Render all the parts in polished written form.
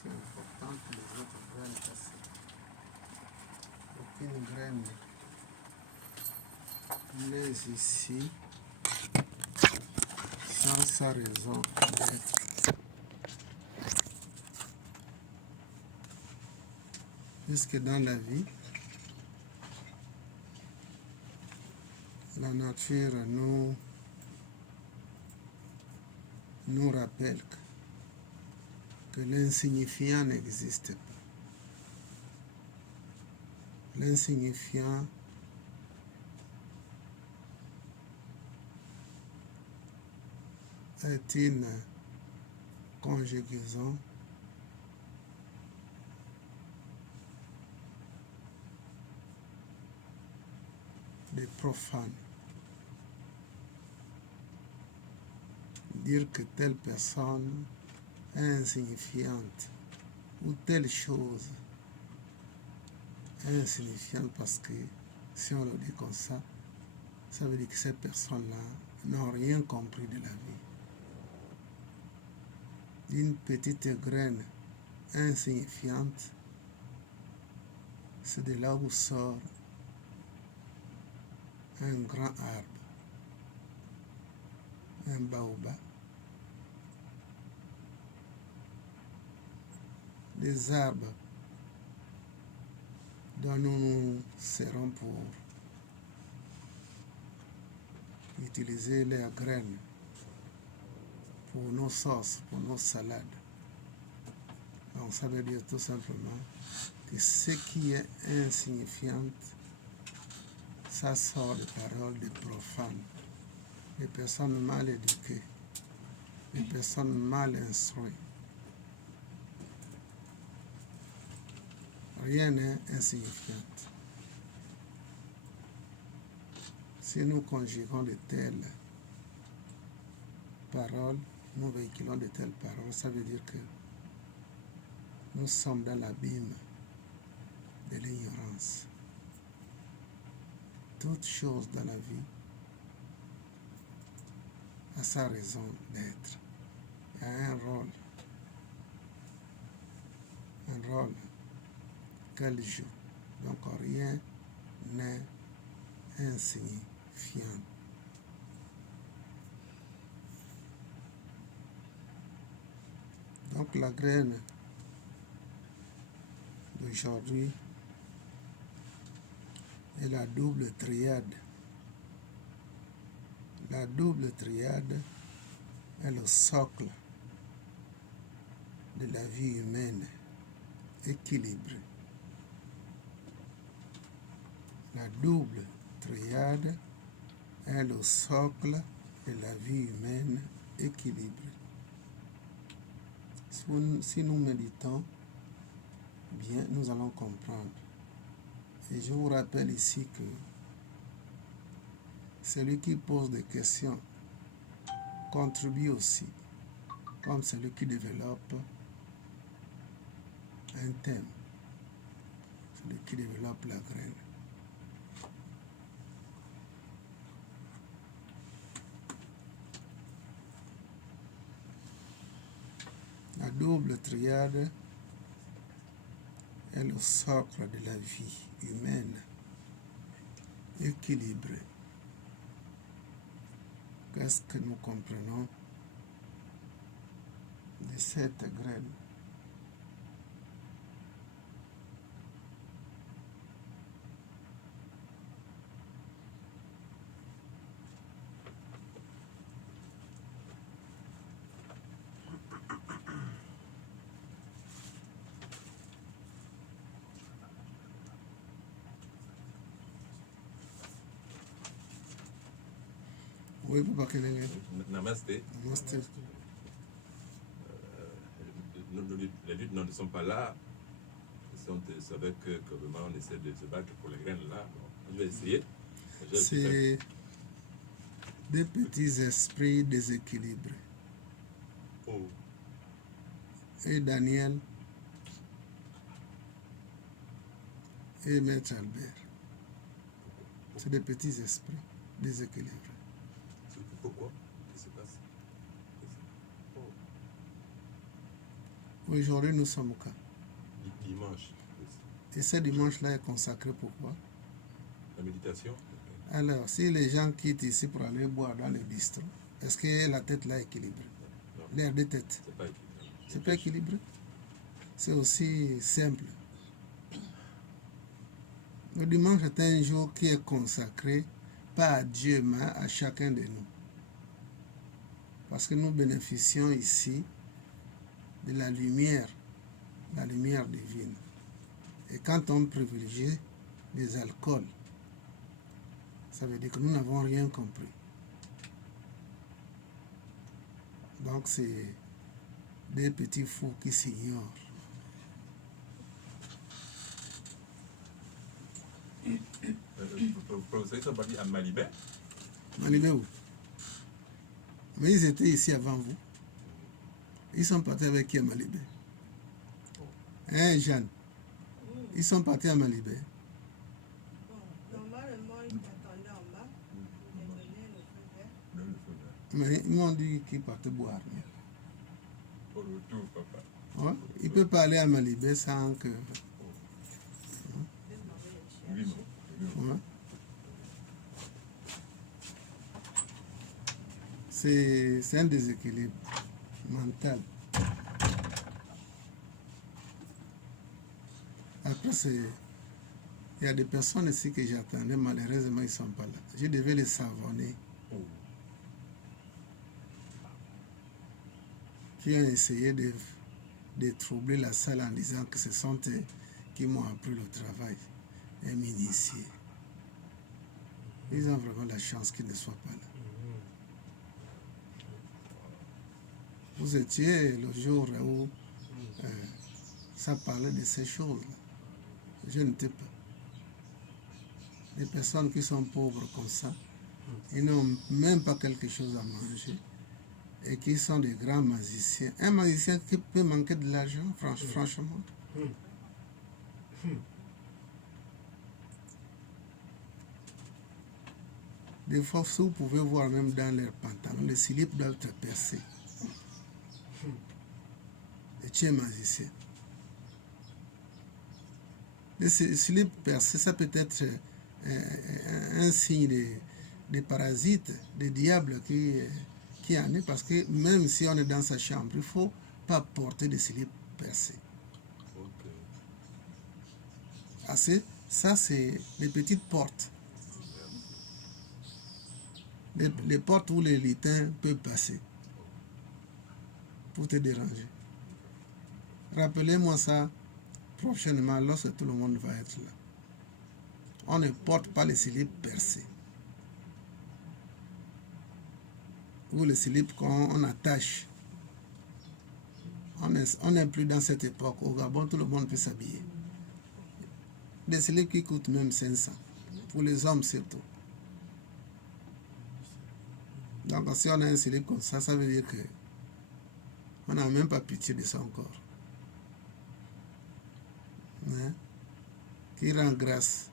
aussi important que les autres graines parce qu'aucune graine laisse ici sans sa raison d'être. Puisque dans la vie, la nature nous rappelle que l'insignifiant n'existe pas. L'insignifiant est une conjugaison de profane. Dire que telle personne est insignifiante ou telle chose est insignifiante parce que si on le dit comme ça veut dire que ces personnes-là n'ont rien compris de la vie. D'une petite graine insignifiante, c'est de là où sort un grand arbre, un baobab. Des arbres dont nous serons pour utiliser leurs graines pour nos sauces, pour nos salades. Donc ça veut dire tout simplement que ce qui est insignifiant, ça sort de paroles de profanes, des personnes mal éduquées, des personnes mal instruites. Rien n'est insignifiant. Si nous conjuguons de telles paroles, nous véhiculons de telles paroles, ça veut dire que nous sommes dans l'abîme de l'ignorance. Toute chose dans la vie a sa raison d'être. Il y a un rôle qu'elle joue. Donc rien n'est insignifiant. Donc la graine d'aujourd'hui est la double triade. La double triade est le socle de la vie humaine équilibrée. La double triade est le socle de la vie humaine équilibrée. Si nous méditons bien, nous allons comprendre. Et je vous rappelle ici que celui qui pose des questions contribue aussi, comme celui qui développe un thème, celui qui développe la graine. La double triade est le socle de la vie humaine équilibrée. Qu'est-ce que nous comprenons de cette graine? Oui, Papa Kelele. Namasté. Namasté. Les luttes ne sont pas là. C'est avec que vraiment on essaie de se battre pour les graines là. Bon, je vais essayer. C'est des petits esprits déséquilibrés. Oh. Et Daniel et Maître Albert. C'est des petits esprits déséquilibrés. Pourquoi? Qu'est-ce qui se passe? Aujourd'hui, nous sommes quand? Dimanche. Et ce dimanche-là est consacré pourquoi? La méditation. Alors, si les gens quittent ici pour aller boire dans les bistrots, est-ce que la tête là est équilibrée? Non, L'air de tête, c'est pas équilibré. c'est pas équilibré? C'est aussi simple. Le dimanche est un jour qui est consacré, pas à Dieu, mais à chacun de nous. Parce que nous bénéficions ici de la lumière divine. Et quand on privilégie des alcools, ça veut dire que nous n'avons rien compris. Donc c'est des petits fous qui s'ignorent. Vous savez, sont partis à Malibé. Malibé où? Mais ils étaient ici avant vous. Ils sont partis avec qui à Malibé? Hein, Jeanne? Ils sont partis à Malibé. Normalement, ils attendaient en bas. Ils donnaient le feu vert. Non, le feu vert. Mais ils m'ont dit qu'ils partaient boire. Au retour, papa. Ouais? Il ne peut pas aller à Malibé sans que... Ils m'avaient Oui, cherché. Ouais. C'est un déséquilibre mental. Après, il y a des personnes ici que j'attendais, malheureusement, ils ne sont pas là. Je devais les savonner. Oh. Qui ont essayé de troubler la salle en disant que ce sont eux qui m'ont appris le travail et m'initier. Ils ont vraiment la chance qu'ils ne soient pas là. Vous étiez le jour où ça parlait de ces choses-là. Je n'étais pas. Les personnes qui sont pauvres comme ça, ils n'ont même pas quelque chose à manger et qui sont des grands magiciens. Un magicien qui peut manquer de l'argent, franchement. Des fois, si vous pouvez voir même dans leurs pantalons, les slips doivent être percés. Et tu es magicien. Les slips percés, ça peut être un signe des parasites, des diables qui en est, parce que même si on est dans sa chambre, il ne faut pas porter des slips percés. Ok. Assez, ça, c'est les petites portes. Les portes où les lutins peuvent passer pour te déranger. Rappelez-moi ça prochainement lorsque tout le monde va être là. On ne porte pas les slips percés. Ou les slips qu'on attache. On n'est plus dans cette époque. Au Gabon, tout le monde peut s'habiller. Des slips qui coûtent même 500. Pour les hommes surtout. Donc si on a un slip comme ça, ça veut dire que on n'a même pas pitié de son corps. Hein? Qui rend grâce,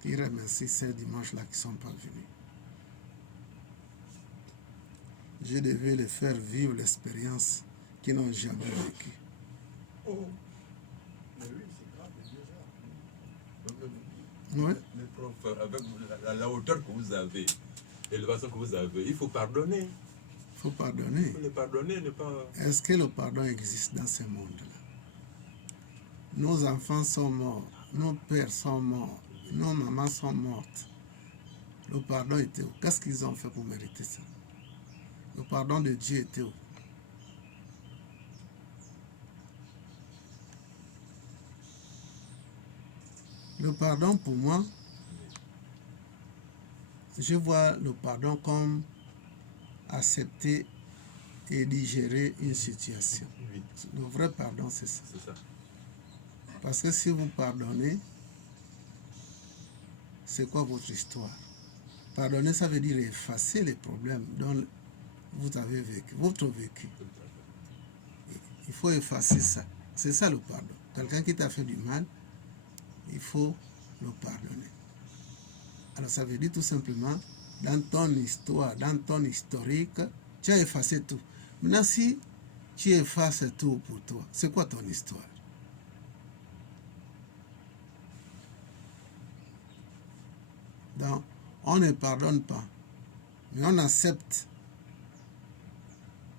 qui remercie ces dimanches-là qui sont parvenus. Je devais les faire vivre l'expérience qu'ils n'ont jamais vécue. Oh. Mais oui, c'est grave, c'est déjà. Oui. Mais prof, avec la hauteur que vous avez, l'élévation que vous avez, il faut pardonner. Il faut pardonner. Il faut le pardonner, ne pas... Est-ce que le pardon existe dans ce monde-là? Nos enfants sont morts, nos pères sont morts, nos mamans sont mortes. Le pardon était où? Qu'est-ce qu'ils ont fait pour mériter ça? Le pardon de Dieu était où? Le pardon, pour moi, je vois le pardon comme accepter et digérer une situation. Oui, Le vrai pardon, c'est ça. c'est ça. Parce que si vous pardonnez, c'est quoi votre histoire? Pardonner, ça veut dire effacer les problèmes dont vous avez vécu, votre vécu. Il faut effacer ça. C'est ça le pardon. Quelqu'un qui t'a fait du mal, il faut le pardonner. Alors ça veut dire tout simplement, dans ton histoire, dans ton historique, tu as effacé tout. Maintenant, si tu effaces tout pour toi. C'est quoi ton histoire? Donc, on ne pardonne pas, mais on accepte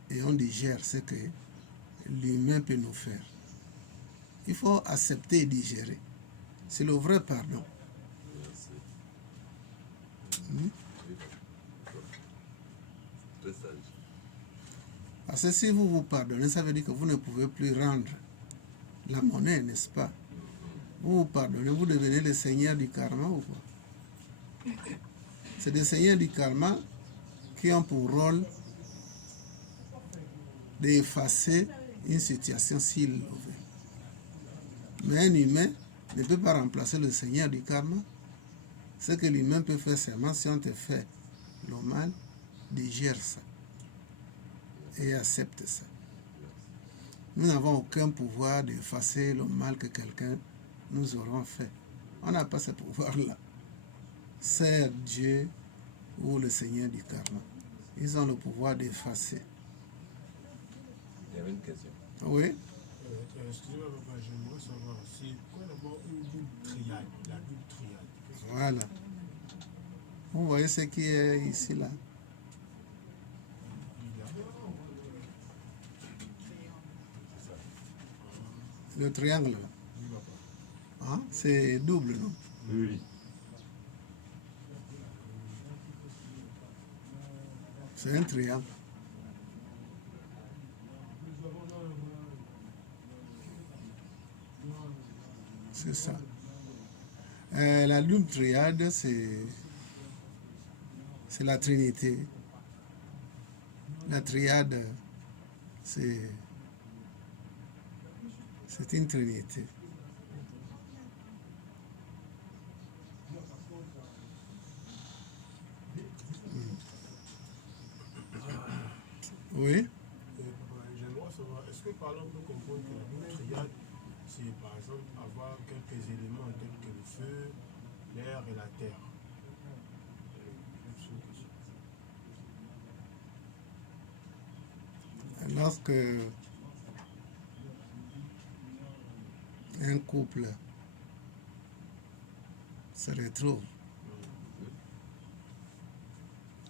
et on digère ce que l'humain peut nous faire. Il faut accepter et digérer. C'est le vrai pardon. Merci. Hmm? Très sage. Parce que si vous vous pardonnez, ça veut dire que vous ne pouvez plus rendre la monnaie, n'est-ce pas? Vous vous pardonnez, vous devenez le seigneur du karma ou quoi? C'est des seigneurs du karma qui ont pour rôle d'effacer une situation s'ils le veulent. Mais un humain ne peut pas remplacer le seigneur du karma. Ce que l'humain peut faire seulement, si on te fait le mal, digère ça et accepte ça. Nous n'avons aucun pouvoir d'effacer le mal que quelqu'un nous aura fait. On n'a pas ce pouvoir-là. C'est Dieu ou le Seigneur du karma. Ils ont le pouvoir d'effacer. Il y avait une question. Oui, Excusez-moi, papa, j'aimerais savoir, c'est quoi d'abord une double triade? La double triade. Qu'est-ce que voilà. Vous voyez ce qui est ici, là. Le triangle, là. Oui, papa. Hein? C'est double, non? Oui. C'est un triangle. C'est ça. La double triade, c'est la Trinité. La triade, c'est une Trinité. Oui. J'aimerais savoir, est-ce que par là on peut comprendre que la double triade, c'est par exemple avoir quelques éléments tels que le feu, l'air et la terre? Lorsque un couple se retrouve,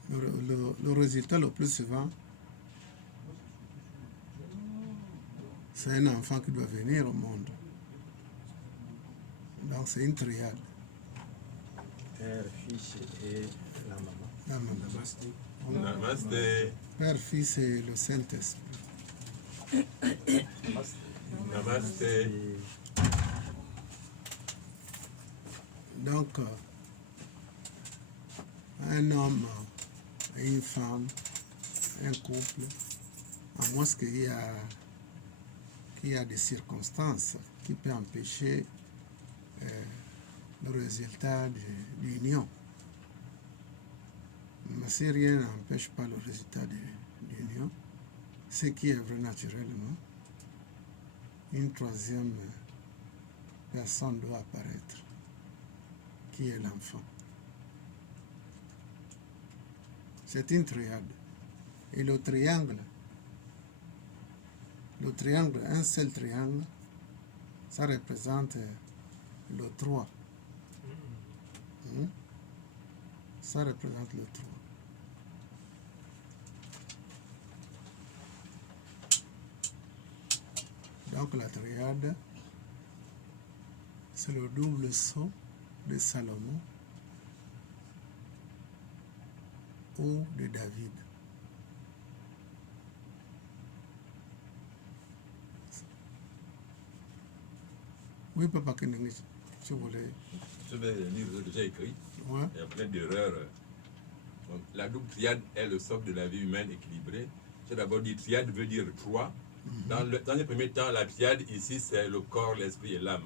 le résultat le plus souvent, c'est un enfant qui doit venir au monde. Donc c'est une triade. Père, fils et la maman. La maman. Namaste. Père, Fils et le Saint-Esprit. Namaste. Donc, un homme et une femme, un couple, à moins qu'il y a des circonstances qui peuvent empêcher le résultat de l'union. Mais si rien n'empêche pas le résultat de l'union, ce qui est vrai naturellement, une troisième personne doit apparaître, qui est l'enfant. C'est une triade. Et le triangle, un seul triangle, ça représente le 3. Ça représente le 3. Donc la triade, c'est le double saut de Salomon ou de David. Oui, papa Kenengi, tu voulais. Je vais lire, j'ai déjà écrit. Ouais. Il y a plein d'erreurs. Donc, la double triade est le socle de la vie humaine équilibrée. J'ai d'abord dit triade veut dire 3. Dans les premiers temps, la triade ici, c'est le corps, l'esprit et l'âme.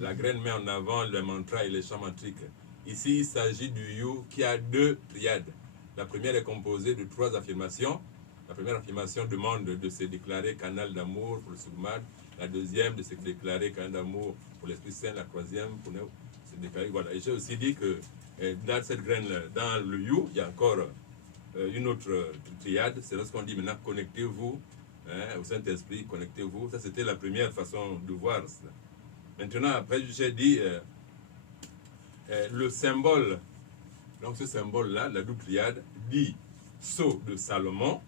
La graine met en avant le mantra et les chants mantriques. Ici, il s'agit du You qui a 2 triades. La première est composée de 3 affirmations. La première affirmation demande de se déclarer canal d'amour pour le Sougmad. La deuxième, de se déclarer canal d'amour pour l'Esprit Saint. La troisième, pour se déclarer. Voilà. Et j'ai aussi dit que dans cette graine, dans le You, il y a encore une autre triade. C'est lorsqu'on dit maintenant connectez-vous au Saint-Esprit, connectez-vous. Ça, c'était la première façon de voir cela. Maintenant, après, j'ai dit le symbole. Donc, ce symbole-là, la double triade, dit sceau de Salomon,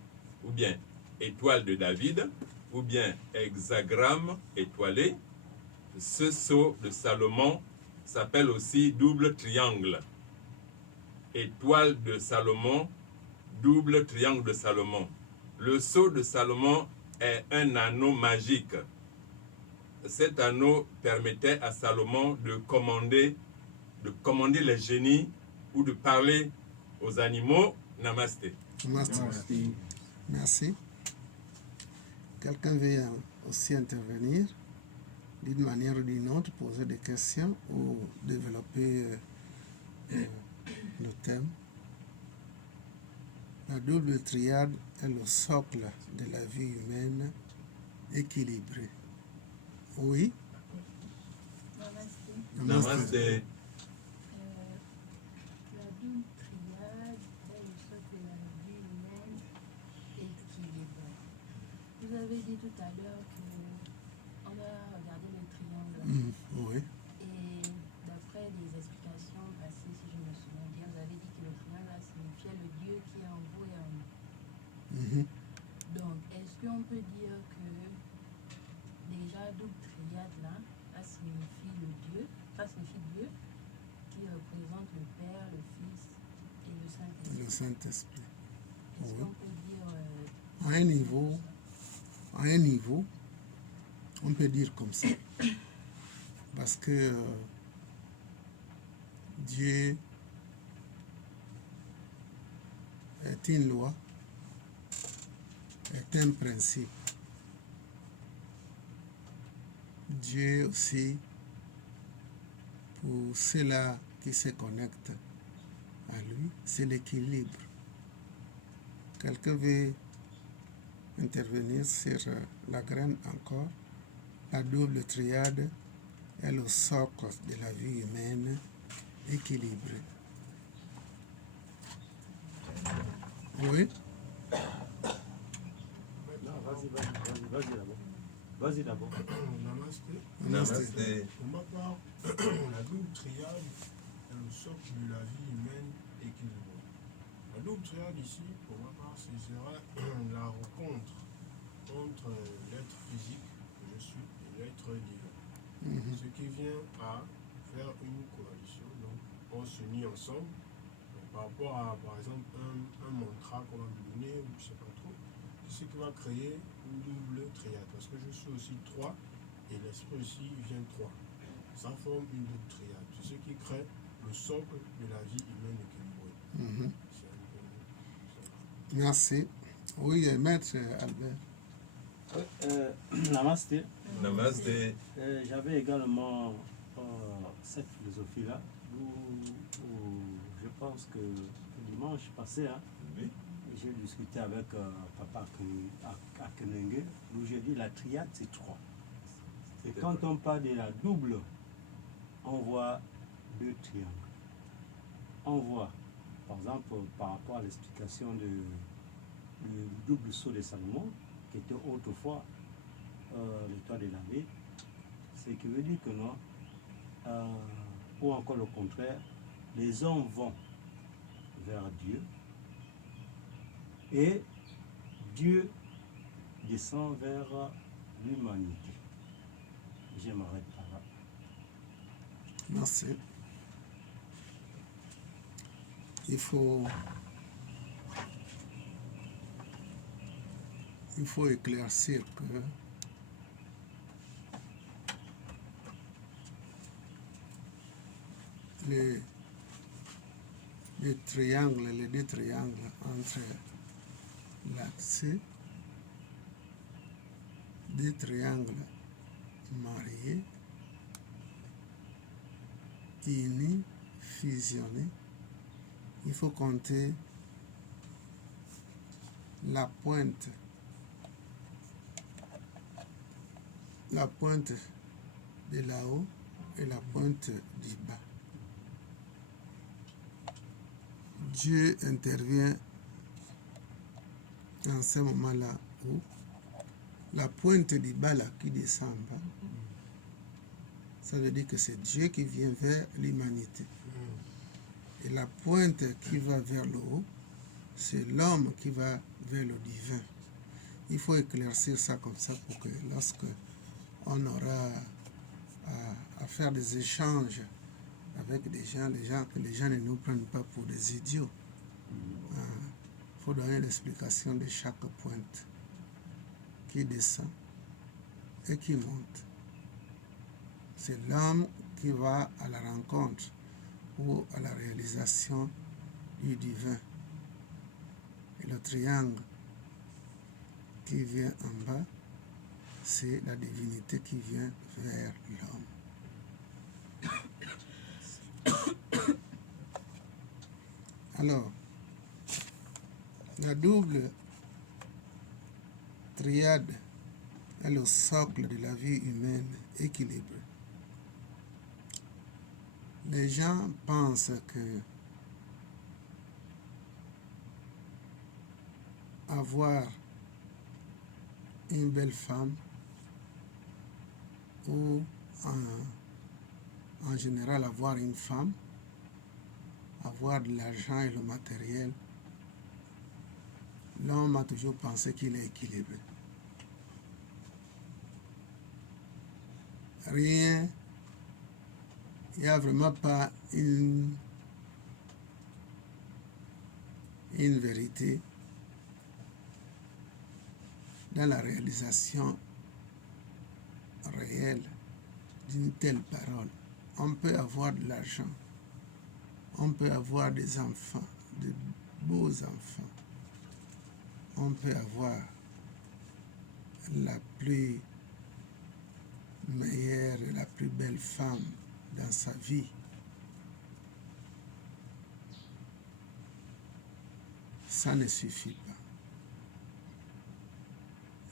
ou bien étoile de David, ou bien hexagramme étoilé. Ce sceau de Salomon s'appelle aussi double triangle. Étoile de Salomon, double triangle de Salomon. Le sceau de Salomon est un anneau magique. Cet anneau permettait à Salomon de commander les génies ou de parler aux animaux. Namasté. Namasté. Merci. Quelqu'un veut aussi intervenir d'une manière ou d'une autre, poser des questions ou développer le thème. La double triade est le socle de la vie humaine équilibrée. Oui? Namasté. La double triade est le socle de la vie humaine équilibrée. Vous avez dit tout à l'heure qu'on a regardé le triangle. Oui. Et d'après les explications passées, si je me souviens bien, vous avez dit que le triangle a signifié le Dieu qui est en vous et en nous. Donc, est-ce qu'on peut dire que déjà double triade là, ça signifie le Dieu, ça signifie Dieu qui représente le Père, le Fils et le Saint-Esprit. Le Saint-Esprit. Est-ce Oui. qu'on peut dire À un niveau, on peut dire comme ça. Parce que Dieu est une loi, est un principe. Dieu aussi, pour ceux-là qui se connectent à lui, c'est l'équilibre. Quelqu'un veut intervenir sur la graine encore? La double triade est le socle de la vie humaine équilibrée. Oui? Non, vas-y d'abord. Vas-y d'abord. Namasté. Namasté. Pour ma part, la double triade est le socle de la vie humaine équilibrée. La double triade ici, pour ma part, ce sera la rencontre entre l'être physique que je suis et l'être divin. Ce qui vient à faire une coalition. Donc, on se mit ensemble. Donc, par rapport à, par exemple, un mantra qu'on va me donner, ou je ne sais pas trop, c'est ce qui va créer une double triade. Parce que je suis aussi 3 et l'esprit aussi vient 3. Ça forme une double triade. C'est ce qui crée le socle de la vie humaine équilibrée. C'est un peu ça. Merci. Oui, maître Albert. Namasté. Namasté. J'avais également cette philosophie-là où je pense que le dimanche passé, Oui. j'ai discuté avec papa à Kenenge, où j'ai dit la triade c'est 3. Et quand on parle de la double, on voit 2 triangles. On voit, par exemple, par rapport à l'explication du double sceau de Salomon, qui était autrefois l'étoile de David, ce qui veut dire que non, ou encore le contraire, les hommes vont vers Dieu et Dieu descend vers l'humanité. Je m'arrête par là. Merci. Il faut éclaircir que les triangles, les 2 triangles entre l'axe, 2 triangles mariés, unis, fusionnés, il faut compter la pointe de là-haut et la pointe du bas. Dieu intervient dans ce moment-là où la pointe du bas là qui descend en bas, ça veut dire que c'est Dieu qui vient vers l'humanité. Et la pointe qui va vers le haut, c'est l'homme qui va vers le divin. Il faut éclaircir ça comme ça pour que lorsque on aura à faire des échanges avec des gens, que les gens ne nous prennent pas pour des idiots. Il faut donner l'explication de chaque pointe qui descend et qui monte. C'est l'homme qui va à la rencontre ou à la réalisation du divin. Et le triangle qui vient en bas, c'est la divinité qui vient vers l'homme. Alors, la double triade est le socle de la vie humaine équilibrée. Les gens pensent que avoir une belle femme ou en général avoir une femme, avoir de l'argent et le matériel, l'homme a toujours pensé qu'il est équilibré. Rien, il n'y a vraiment pas une vérité dans la réalisation réelle d'une telle parole. On peut avoir de l'argent, on peut avoir des enfants, de beaux enfants, on peut avoir la plus meilleure et la plus belle femme dans sa vie. Ça ne suffit pas.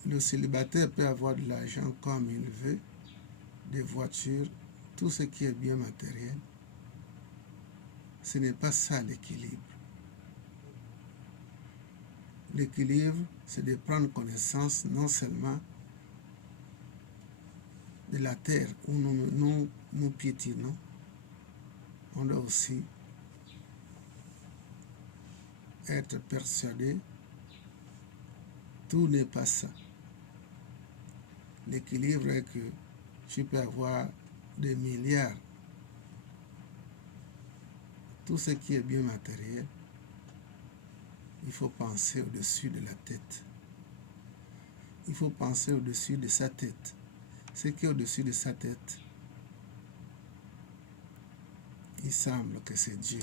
Le célibataire peut avoir de l'argent comme il veut, des voitures, tout ce qui est bien matériel. Ce n'est pas ça l'équilibre. L'équilibre, c'est de prendre connaissance non seulement de la terre où nous piétinons, on doit aussi être persuadé tout n'est pas ça. L'équilibre est que tu peux avoir des milliards. Tout ce qui est bien matériel, il faut penser au-dessus de la tête. Il faut penser au-dessus de sa tête. Ce qui est au-dessus de sa tête, il semble que c'est Dieu.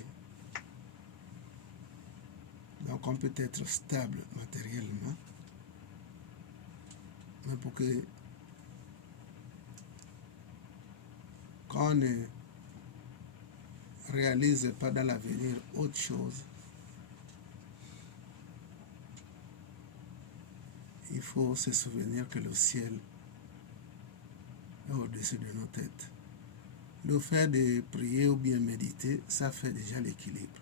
Donc on peut être stable matériellement, mais pour que qu'on ne réalise pas dans l'avenir autre chose, il faut se souvenir que le ciel est au-dessus de nos têtes. Le fait de prier ou bien méditer, ça fait déjà l'équilibre.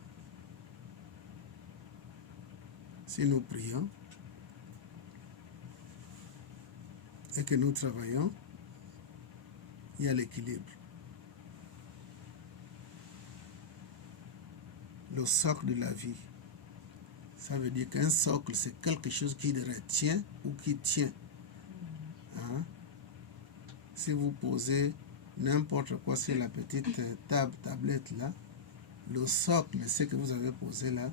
Si nous prions et que nous travaillons, il y a l'équilibre. Le socle de la vie, ça veut dire qu'un socle, c'est quelque chose qui retient ou qui tient. Hein? Si vous posez n'importe quoi sur la petite tablette là, le socle, ce que vous avez posé là,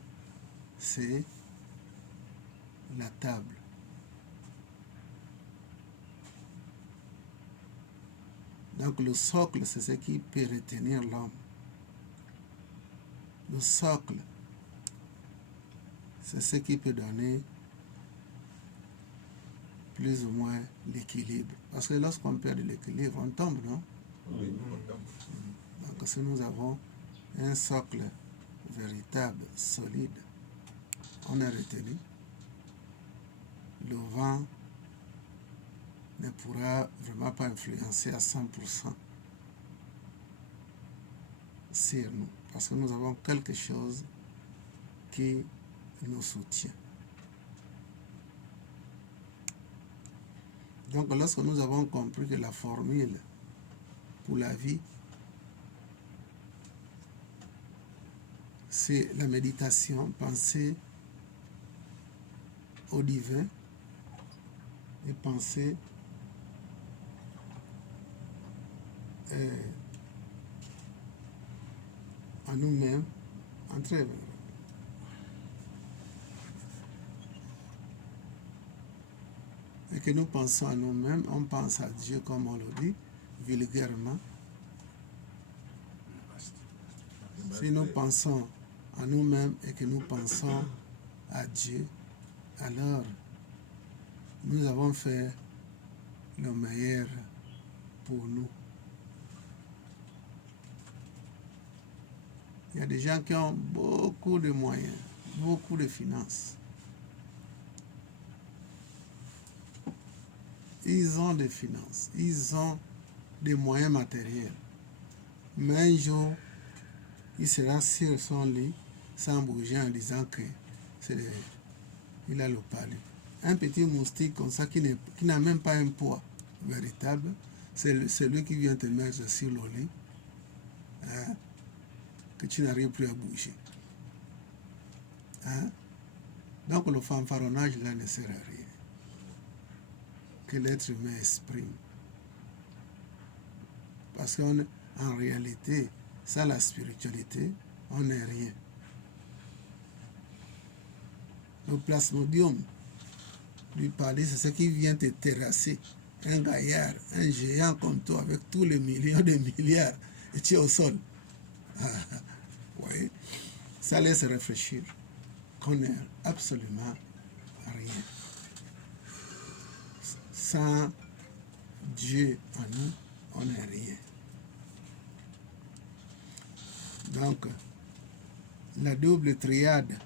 c'est la table. Donc le socle, c'est ce qui peut retenir l'homme. Le socle, c'est ce qui peut donner plus ou moins l'équilibre. Parce que lorsqu'on perd l'équilibre, on tombe, non? Oui, on tombe. Donc si nous avons un socle véritable, solide, on est retenu, le vent ne pourra vraiment pas influencer à 100% sur nous, parce que nous avons quelque chose qui nous soutient. Donc lorsque nous avons compris que la formule pour la vie, c'est la méditation, penser au divin et penser à nous-mêmes, entre et que nous pensons à nous-mêmes, on pense à Dieu comme on le dit, vulgairement. Si nous pensons à nous-mêmes et que nous pensons à Dieu, alors nous avons fait le meilleur pour nous. Il y a des gens qui ont beaucoup de moyens, beaucoup de finances. Ils ont des finances, ils ont des moyens matériels. Mais un jour, il sera sur son lit sans bouger en disant que il a le palu. Un petit moustique comme ça qui n'a même pas un poids véritable, c'est celui qui vient te mettre sur le lit, hein, que tu n'arrives plus à bouger. Hein? Donc le fanfaronnage là ne sert à rien. Que l'être humain exprime. Parce qu'en réalité, sans la spiritualité, on n'est rien. Le plasmodium du paradis, c'est ce qui vient te terrasser. Un gaillard, un géant comme toi, avec tous les millions de milliards, et tu es au sol. Oui. Ça laisse réfléchir qu'on n'est absolument rien. Sans Dieu en nous, on n'est rien. Donc, la double triade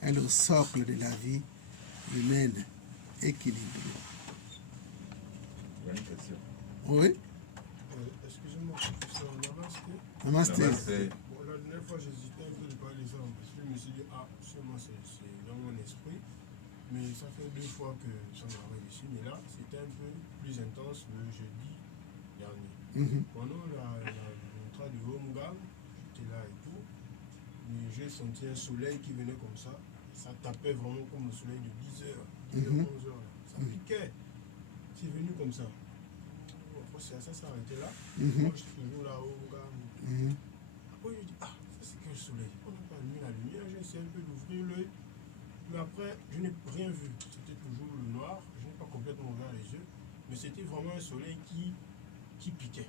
est le socle de la vie humaine équilibrée. Il y a une question. Oui, Excusez-moi, professeur, Namasté. Namasté. Namasté. Bon, la dernière fois, j'hésitais un peu de parler de ça parce que je me suis dit, sûrement c'est dans mon esprit. Mais ça fait 2 fois que ça m'arrive ici. Mais là, c'était un peu plus intense le jeudi dernier. Pendant l'entrée du home game, j'étais là et tout. Mais j'ai senti un soleil qui venait comme ça. Ça tapait vraiment comme le soleil de 10h, 11h. Ça piquait. C'est venu comme ça. Bon, après, ça s'est arrêté là. Moi, je suis toujours là au home game. Après, je dis, ça c'est quel soleil? On n'a pas mis la lumière. J'ai essayé un peu d'ouvrir l'œil. Mais après, je n'ai rien vu. C'était toujours le noir. Je n'ai pas complètement ouvert les yeux. Mais c'était vraiment un soleil qui piquait.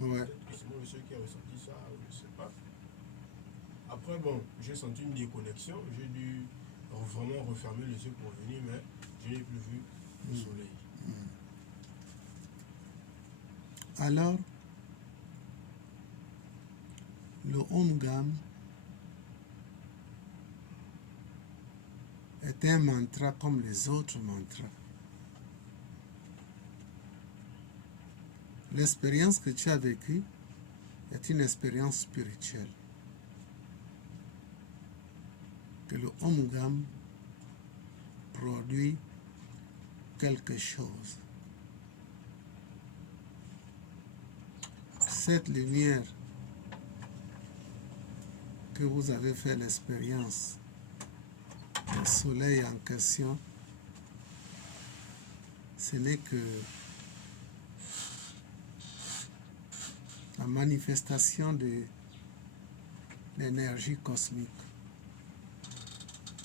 Ouais. Peut-être que c'est moi monsieur qui a ressenti ça, je ne sais pas. Après, bon, j'ai senti une déconnexion. J'ai dû vraiment refermer les yeux pour venir, mais je n'ai plus vu le soleil. Alors, le home game est un mantra comme les autres mantras. L'expérience que tu as vécue est une expérience spirituelle. Que le home game produit quelque chose. Cette lumière que vous avez fait l'expérience, le soleil en question, ce n'est que la manifestation de l'énergie cosmique.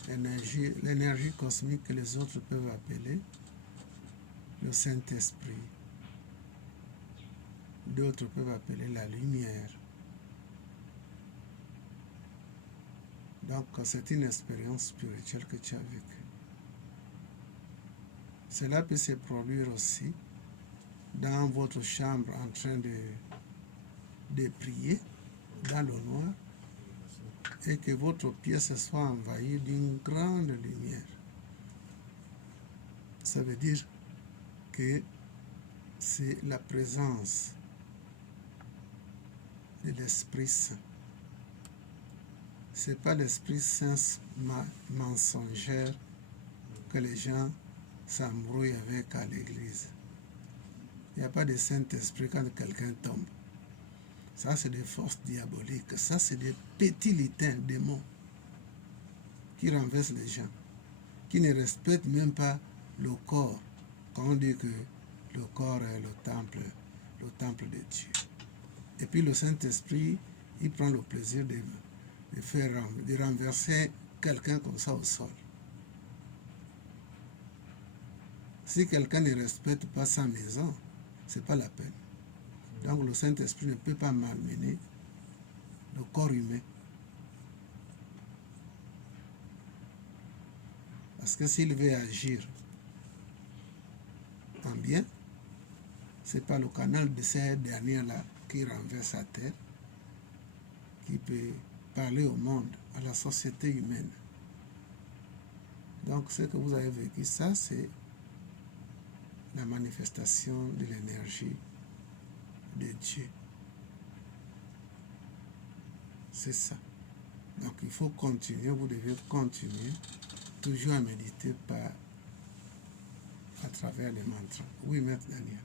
L'énergie cosmique que les autres peuvent appeler le Saint-Esprit. D'autres peuvent appeler la lumière. Donc, c'est une expérience spirituelle que tu as vécue. Cela peut se produire aussi dans votre chambre en train de prier dans le noir et que votre pièce soit envahie d'une grande lumière. Ça veut dire que c'est la présence de l'Esprit Saint. Ce n'est pas l'Esprit Saint mensongère que les gens s'embrouillent avec à l'église. Il n'y a pas de Saint-Esprit quand quelqu'un tombe. Ça, c'est des forces diaboliques. Ça, c'est des petits lutins, démons, qui renversent les gens, qui ne respectent même pas le corps. Quand on dit que le corps est le temple de Dieu. Et puis le Saint-Esprit, il prend le plaisir de renverser quelqu'un comme ça au sol. Si quelqu'un ne respecte pas sa maison, c'est pas la peine. Donc le Saint-Esprit ne peut pas malmener le corps humain. Parce que s'il veut agir en bien, c'est pas le canal de ces derniers-là qui renverse la terre, qui peut parler au monde, à la société humaine. Donc ce que vous avez vécu, ça c'est la manifestation de l'énergie de Dieu. C'est ça. Donc il faut continuer, vous devez continuer toujours à méditer à travers les mantras. Oui, Maître Daniel.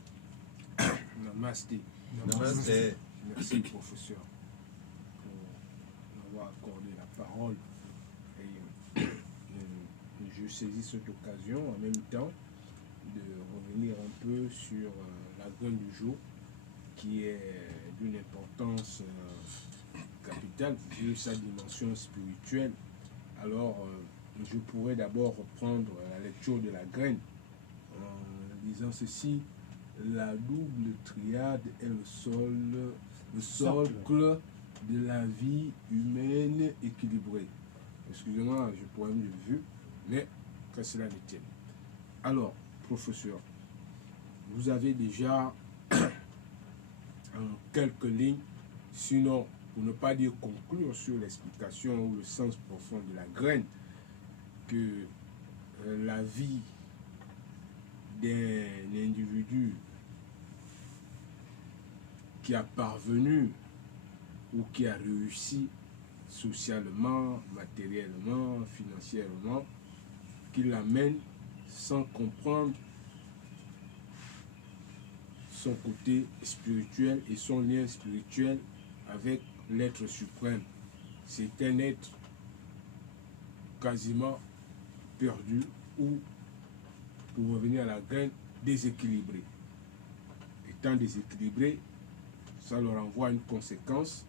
Namasté. Namaste. Merci, professeur, pour m'avoir accordé la parole. Et je saisis cette occasion en même temps de revenir un peu sur la graine du jour, qui est d'une importance capitale vu sa dimension spirituelle. Alors, je pourrais d'abord reprendre la lecture de la graine en disant ceci: la double triade est le socle de la vie humaine équilibrée. Excusez-moi, je pourrais mieux vu, mais que cela ne tienne. Alors, professeur, vous avez déjà en quelques lignes, sinon pour ne pas dire conclure sur l'explication ou le sens profond de la graine, que la vie d'un individu qui a parvenu ou qui a réussi socialement, matériellement, financièrement, qui l'amène sans comprendre son côté spirituel et son lien spirituel avec l'être suprême. C'est un être quasiment perdu ou, pour revenir à la graine, déséquilibré. Étant déséquilibré, ça leur envoie une conséquence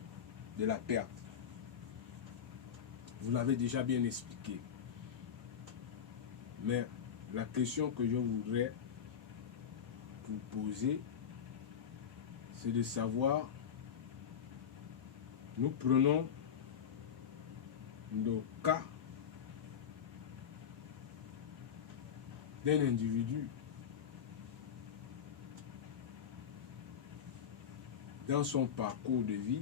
de la perte. Vous l'avez déjà bien expliqué. Mais la question que je voudrais vous poser, c'est de savoir, nous prenons le cas d'un individu dans son parcours de vie.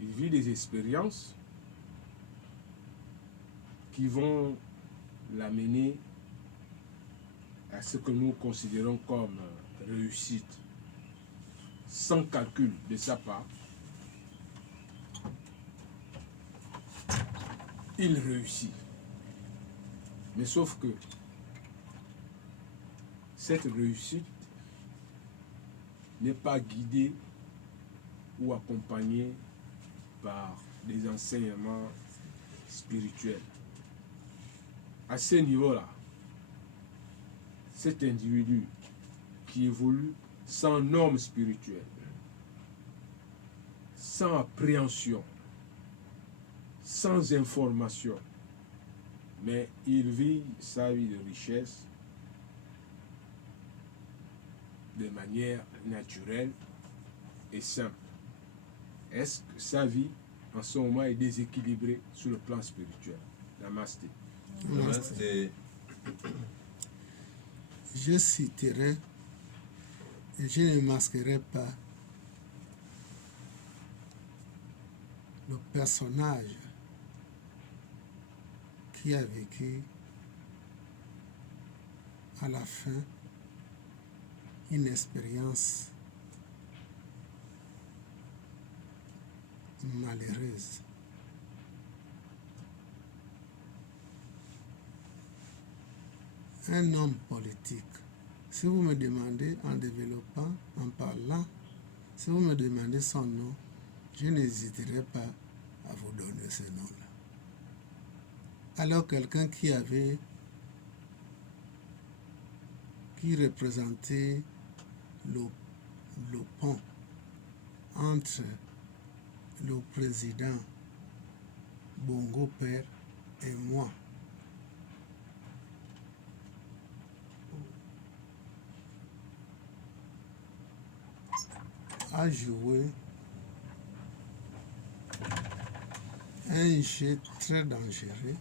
Il vit des expériences qui vont l'amener à ce que nous considérons comme réussite, sans calcul de sa part. Il réussit. Mais sauf que cette réussite n'est pas guidée ou accompagnée par des enseignements spirituels. À ce niveau-là, cet individu qui évolue sans normes spirituelles, sans appréhension, sans information, mais il vit sa vie de richesse de manière naturelle et simple. Est-ce que sa vie, en ce moment, est déséquilibrée sur le plan spirituel? Namasté. Namaste. Je citerai et je ne masquerai pas le personnage qui a vécu à la fin une expérience malheureuse. un homme politique, si vous me demandez en développant, en parlant, si vous me demandez son nom, je n'hésiterai pas à vous donner ce nom-là. Alors quelqu'un qui représentait le pont entre le président Bongo Père et moi, a joué un jeu très dangereux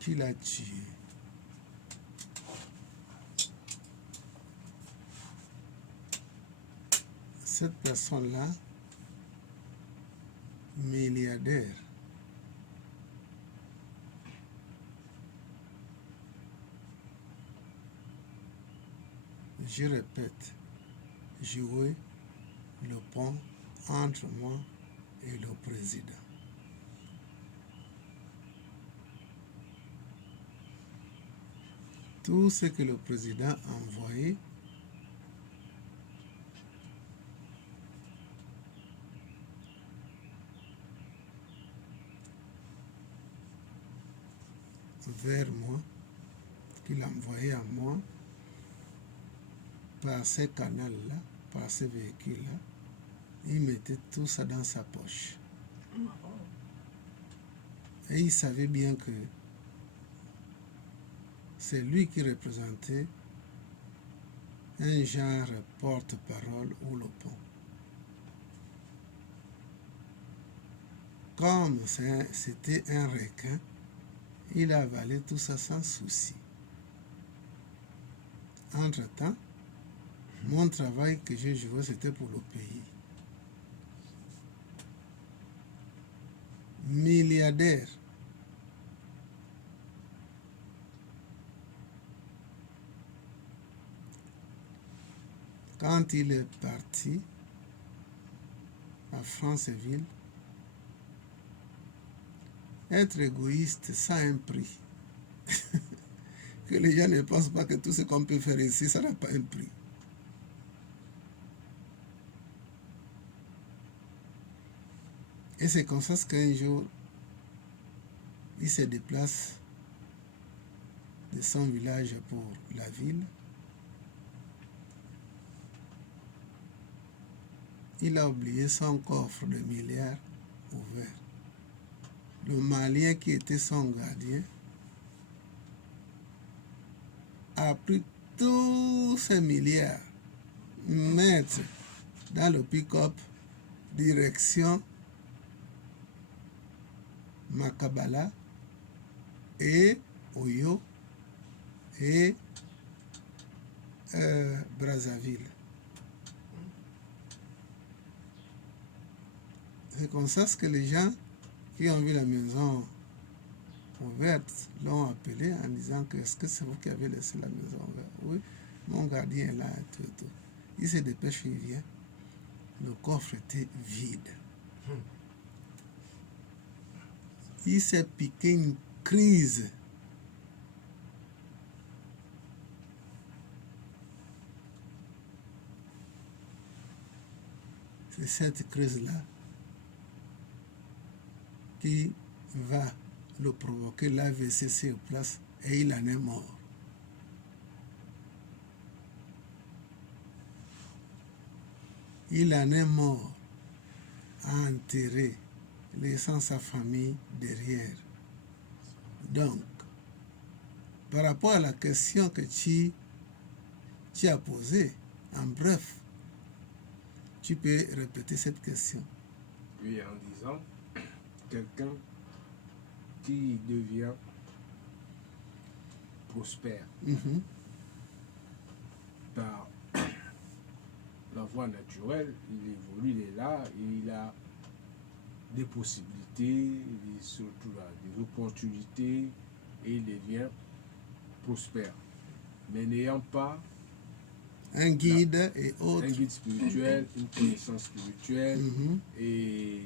qu'il a tué. Cette personne-là, milliardaire, je répète, jouer le pont entre moi et le président. Tout ce que le président a envoyé vers moi, qu'il a envoyé à moi, par ces canaux-là, par ces véhicules-là, il mettait tout ça dans sa poche. Et il savait bien que c'est lui qui représentait un genre porte-parole ou le pont. Comme c'était un requin, il a avalé tout ça sans souci. Entre-temps, mon travail que j'ai joué, c'était pour le pays. Milliardaire. Quand il est parti à Franceville, être égoïste, ça a un prix. Que les gens ne pensent pas que tout ce qu'on peut faire ici, ça n'a pas un prix. Et c'est comme ça qu'un jour, il se déplace de son village pour la ville. Il a oublié son coffre de milliards ouvert. Le Malien qui était son gardien a pris tous ces milliards, mettre dans le pick-up, direction Makabala et Oyo et Brazzaville. C'est comme ça que les gens qui ont vu la maison ouverte l'ont appelé en disant que est-ce que c'est vous qui avez laissé la maison ouverte? Oui, mon gardien est là et tout, tout. Il se dépêche, il vient. Le coffre était vide. Il s'est piqué une crise. C'est cette crise-là qui va le provoquer l'AVC sur place et il en est mort. Il en est mort, enterré, laissant sa famille derrière. Donc, par rapport à la question que tu as posée, en bref, tu peux répéter cette question. Oui, en disant, quelqu'un qui devient prospère par la voie naturelle, il évolue, il est là, il a des possibilités, surtout des opportunités, et il devient prospère. Mais n'ayant pas un guide et autres. Un guide spirituel, une connaissance spirituelle, et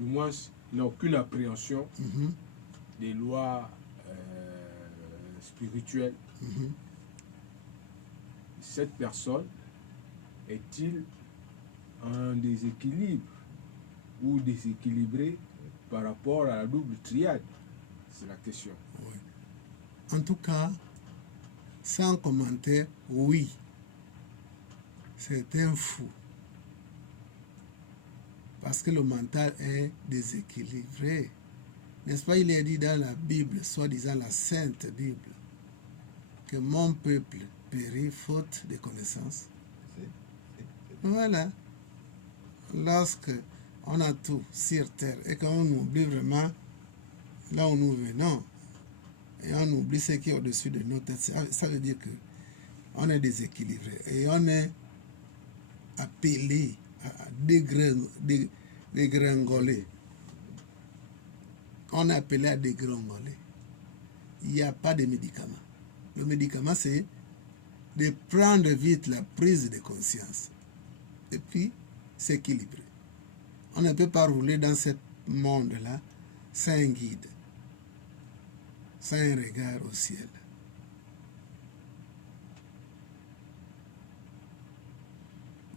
du moins, il n'a aucune appréhension des lois spirituelles, Mhm. cette personne est-il en déséquilibre ou déséquilibré par rapport à la double triade? C'est la question. Oui. En tout cas, sans commentaire, oui. C'est un fou. Parce que le mental est déséquilibré. N'est-ce pas, il est dit dans la Bible, soi-disant la Sainte Bible, que mon peuple périt faute de connaissances. Voilà. Lorsque on a tout sur terre et qu'on oublie vraiment là où nous venons, et on oublie ce qui est au-dessus de nos têtes, ça veut dire que on est déséquilibré et on est appelé à dégringoler. On est appelé à dégringoler. Il n'y a pas de médicament. Le médicament, c'est de prendre vite la prise de conscience et puis s'équilibrer. On ne peut pas rouler dans ce monde-là sans un guide, sans un regard au ciel.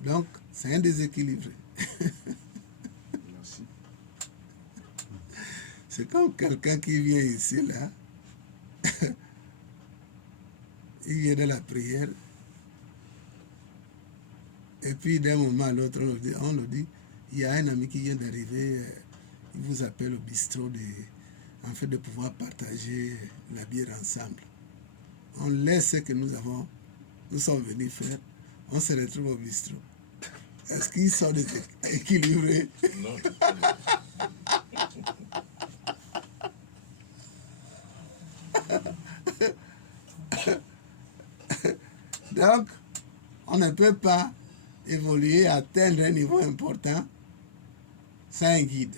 Donc, c'est un déséquilibré. Merci. C'est comme quelqu'un qui vient ici, là. Il vient de la prière. Et puis, d'un moment à l'autre, on le dit, il y a un ami qui vient d'arriver, il vous appelle au bistrot en fait de pouvoir partager la bière ensemble. On laisse ce que nous sommes venus faire, on se retrouve au bistrot. Est-ce qu'ils sont équilibrés? Non. Donc, on ne peut pas évoluer, atteindre un niveau important sans un guide.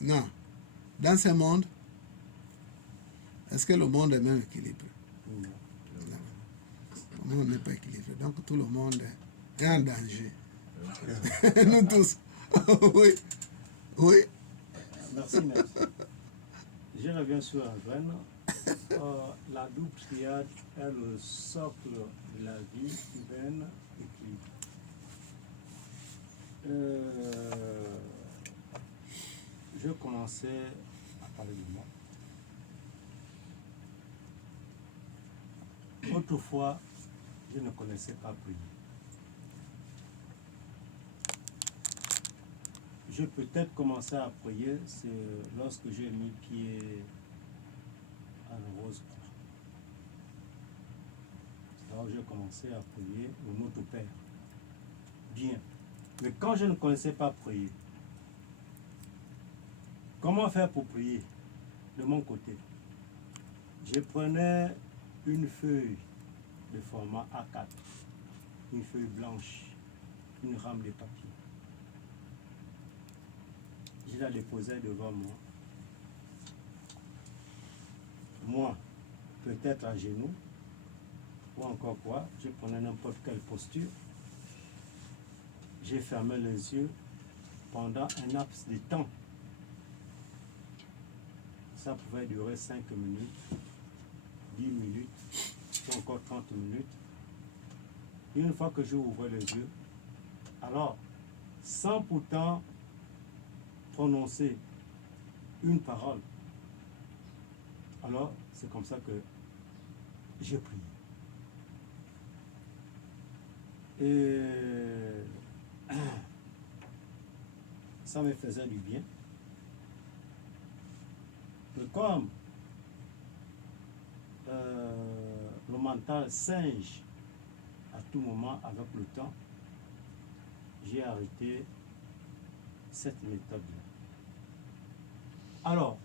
Non. Dans ce monde, est-ce que le monde est même équilibré? Non. Le monde n'est pas équilibré. Donc tout le monde est en danger. Nous tous. Oui. Oui. Merci, merci. Je reviens sur la graine. La double triade est le socle de la vie humaine équilibrée. Je commençais à parler de moi. Autrefois, je ne connaissais pas prier. J'ai peut-être commencé à prier, c'est lorsque j'ai mis pied à la rose. C'est là où j'ai commencé à prier le Notre Père. Bien. Mais quand je ne connaissais pas prier, comment faire pour prier de mon côté? Je prenais une feuille de format A4, une feuille blanche, une rame de papier. Je la déposais devant moi. Moi, peut-être à genoux, ou encore quoi, je prenais n'importe quelle posture. J'ai fermé les yeux pendant un laps de temps. Ça pouvait durer 5 minutes, 10 minutes, ou encore 30 minutes. Et une fois que je ouvrais les yeux, alors, sans pourtant prononcer une parole, alors c'est comme ça que j'ai prié. Et ça me faisait du bien. Mais comme le mental singe à tout moment avec le temps, j'ai arrêté cette méthode-là. Alors,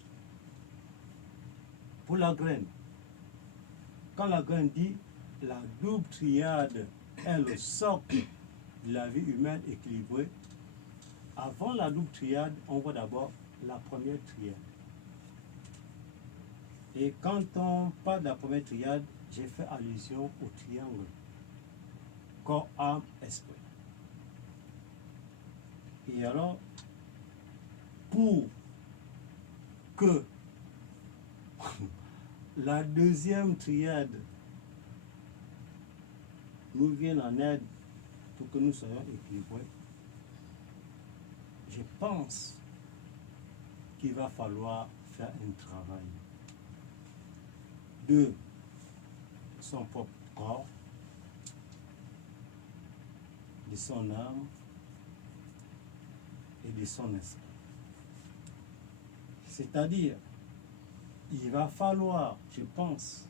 pour la graine, quand la graine dit la double triade est le socle de la vie humaine équilibrée, avant la double triade, on voit d'abord la première triade. Et quand on parle de la première triade, j'ai fait allusion au triangle corps, âme, esprit. Et alors, pour que la deuxième triade nous vienne en aide pour que nous soyons équilibrés, je pense qu'il va falloir faire un travail de son propre corps, de son âme et de son esprit. C'est-à-dire, il va falloir, je pense,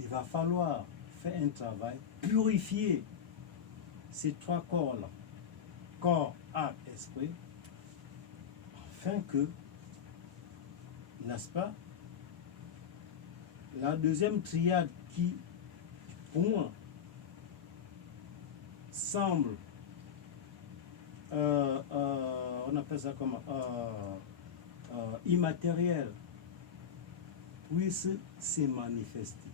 il va falloir faire un travail, purifier ces trois corps-là, corps, âme, esprit, afin que, n'est-ce pas, la deuxième triade qui, pour moi, semble, on appelle ça comment, immatériel, puisse se manifester.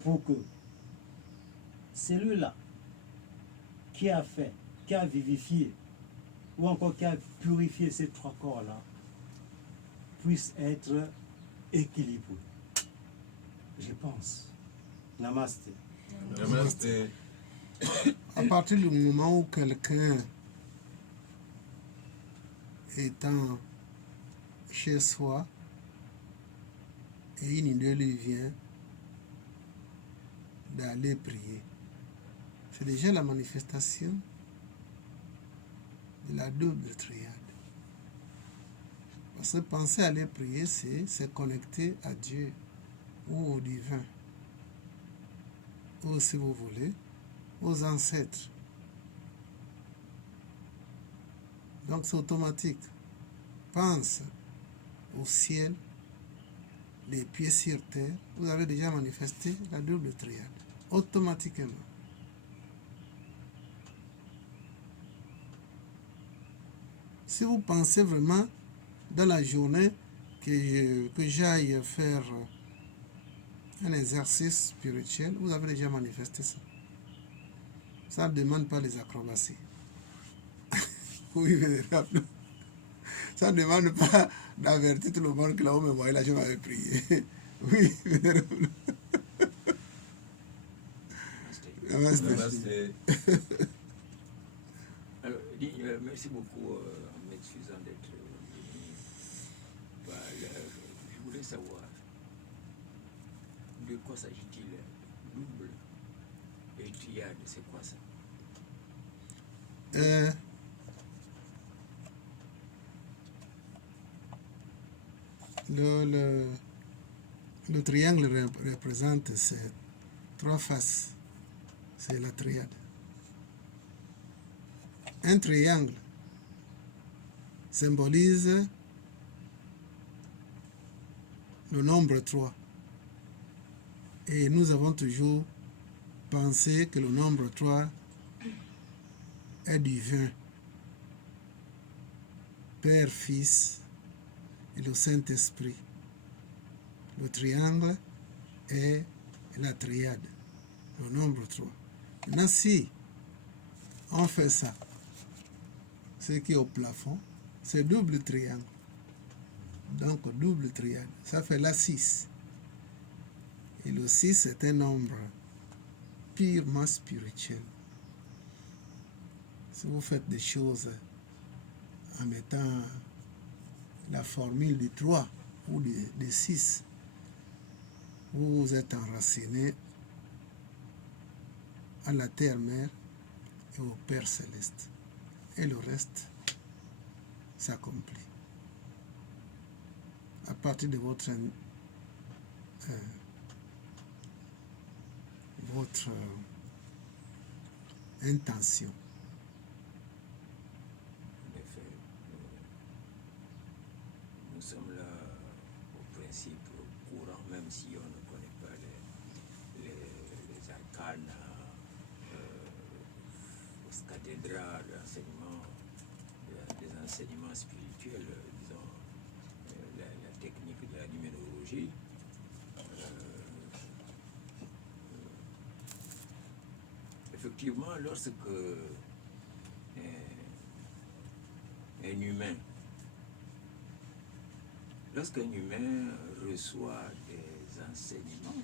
Pour que celui-là qui a fait, qui a vivifié, ou encore qui a purifié ces trois corps-là, puisse être équilibré. Je pense. Namasté. Namasté. À partir du moment où quelqu'un étant chez soi et une idée lui vient d'aller prier, c'est déjà la manifestation de la double triade. Parce que penser à aller prier, c'est se connecter à Dieu ou au divin, ou si vous voulez, aux ancêtres. Donc c'est automatique. Pense au ciel, les pieds sur terre, vous avez déjà manifesté la double triade, automatiquement. Si vous pensez vraiment dans la journée que j'aille faire un exercice spirituel, vous avez déjà manifesté ça. Ça ne demande pas les acrobaties. Oui, vénérable. Ça ne demande pas d'avertir tout le monde que là-haut me voyait, là je m'avais prié. Oui, vénérable. Namaste. Namasté. Alors, merci beaucoup en m'excusant d'être venu. Je voulais savoir de quoi s'agit-il? Double et triade, c'est quoi ça? Le triangle représente ces trois faces. C'est la triade. Un triangle symbolise le nombre 3. Et nous avons toujours pensé que le nombre 3 est divin. Père, Fils et le Saint-Esprit. Le triangle est la triade, le nombre 3. Maintenant, si on fait ça, ce qui est au plafond, c'est double triangle. Donc, double triade. Ça fait la 6. Et le 6 est un nombre purement spirituel. Si vous faites des choses en mettant la formule du 3 ou du 6, vous êtes enraciné à la terre-mère et au Père céleste. Et le reste s'accomplit. À partir de votre intention. En effet, nous sommes là au principe courant, même si on ne connaît pas les arcanes, aux cathédrales, des enseignements spirituels, disons, la technique de la numérologie. Effectivement, lorsque un humain, lorsqu'un humain reçoit des enseignements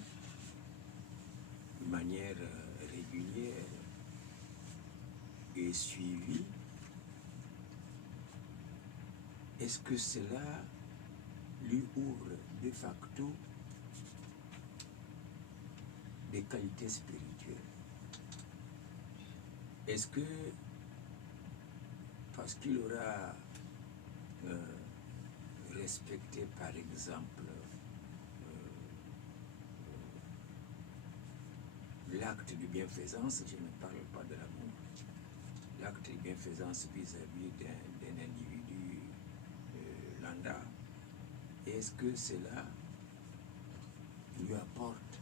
de manière régulière et suivie, est-ce que cela lui ouvre de facto des qualités spirituelles? Est-ce que parce qu'il aura respecté par exemple l'acte de bienfaisance, je ne parle pas de l'amour, l'acte de bienfaisance vis-à-vis d'un individu lambda, est-ce que cela lui apporte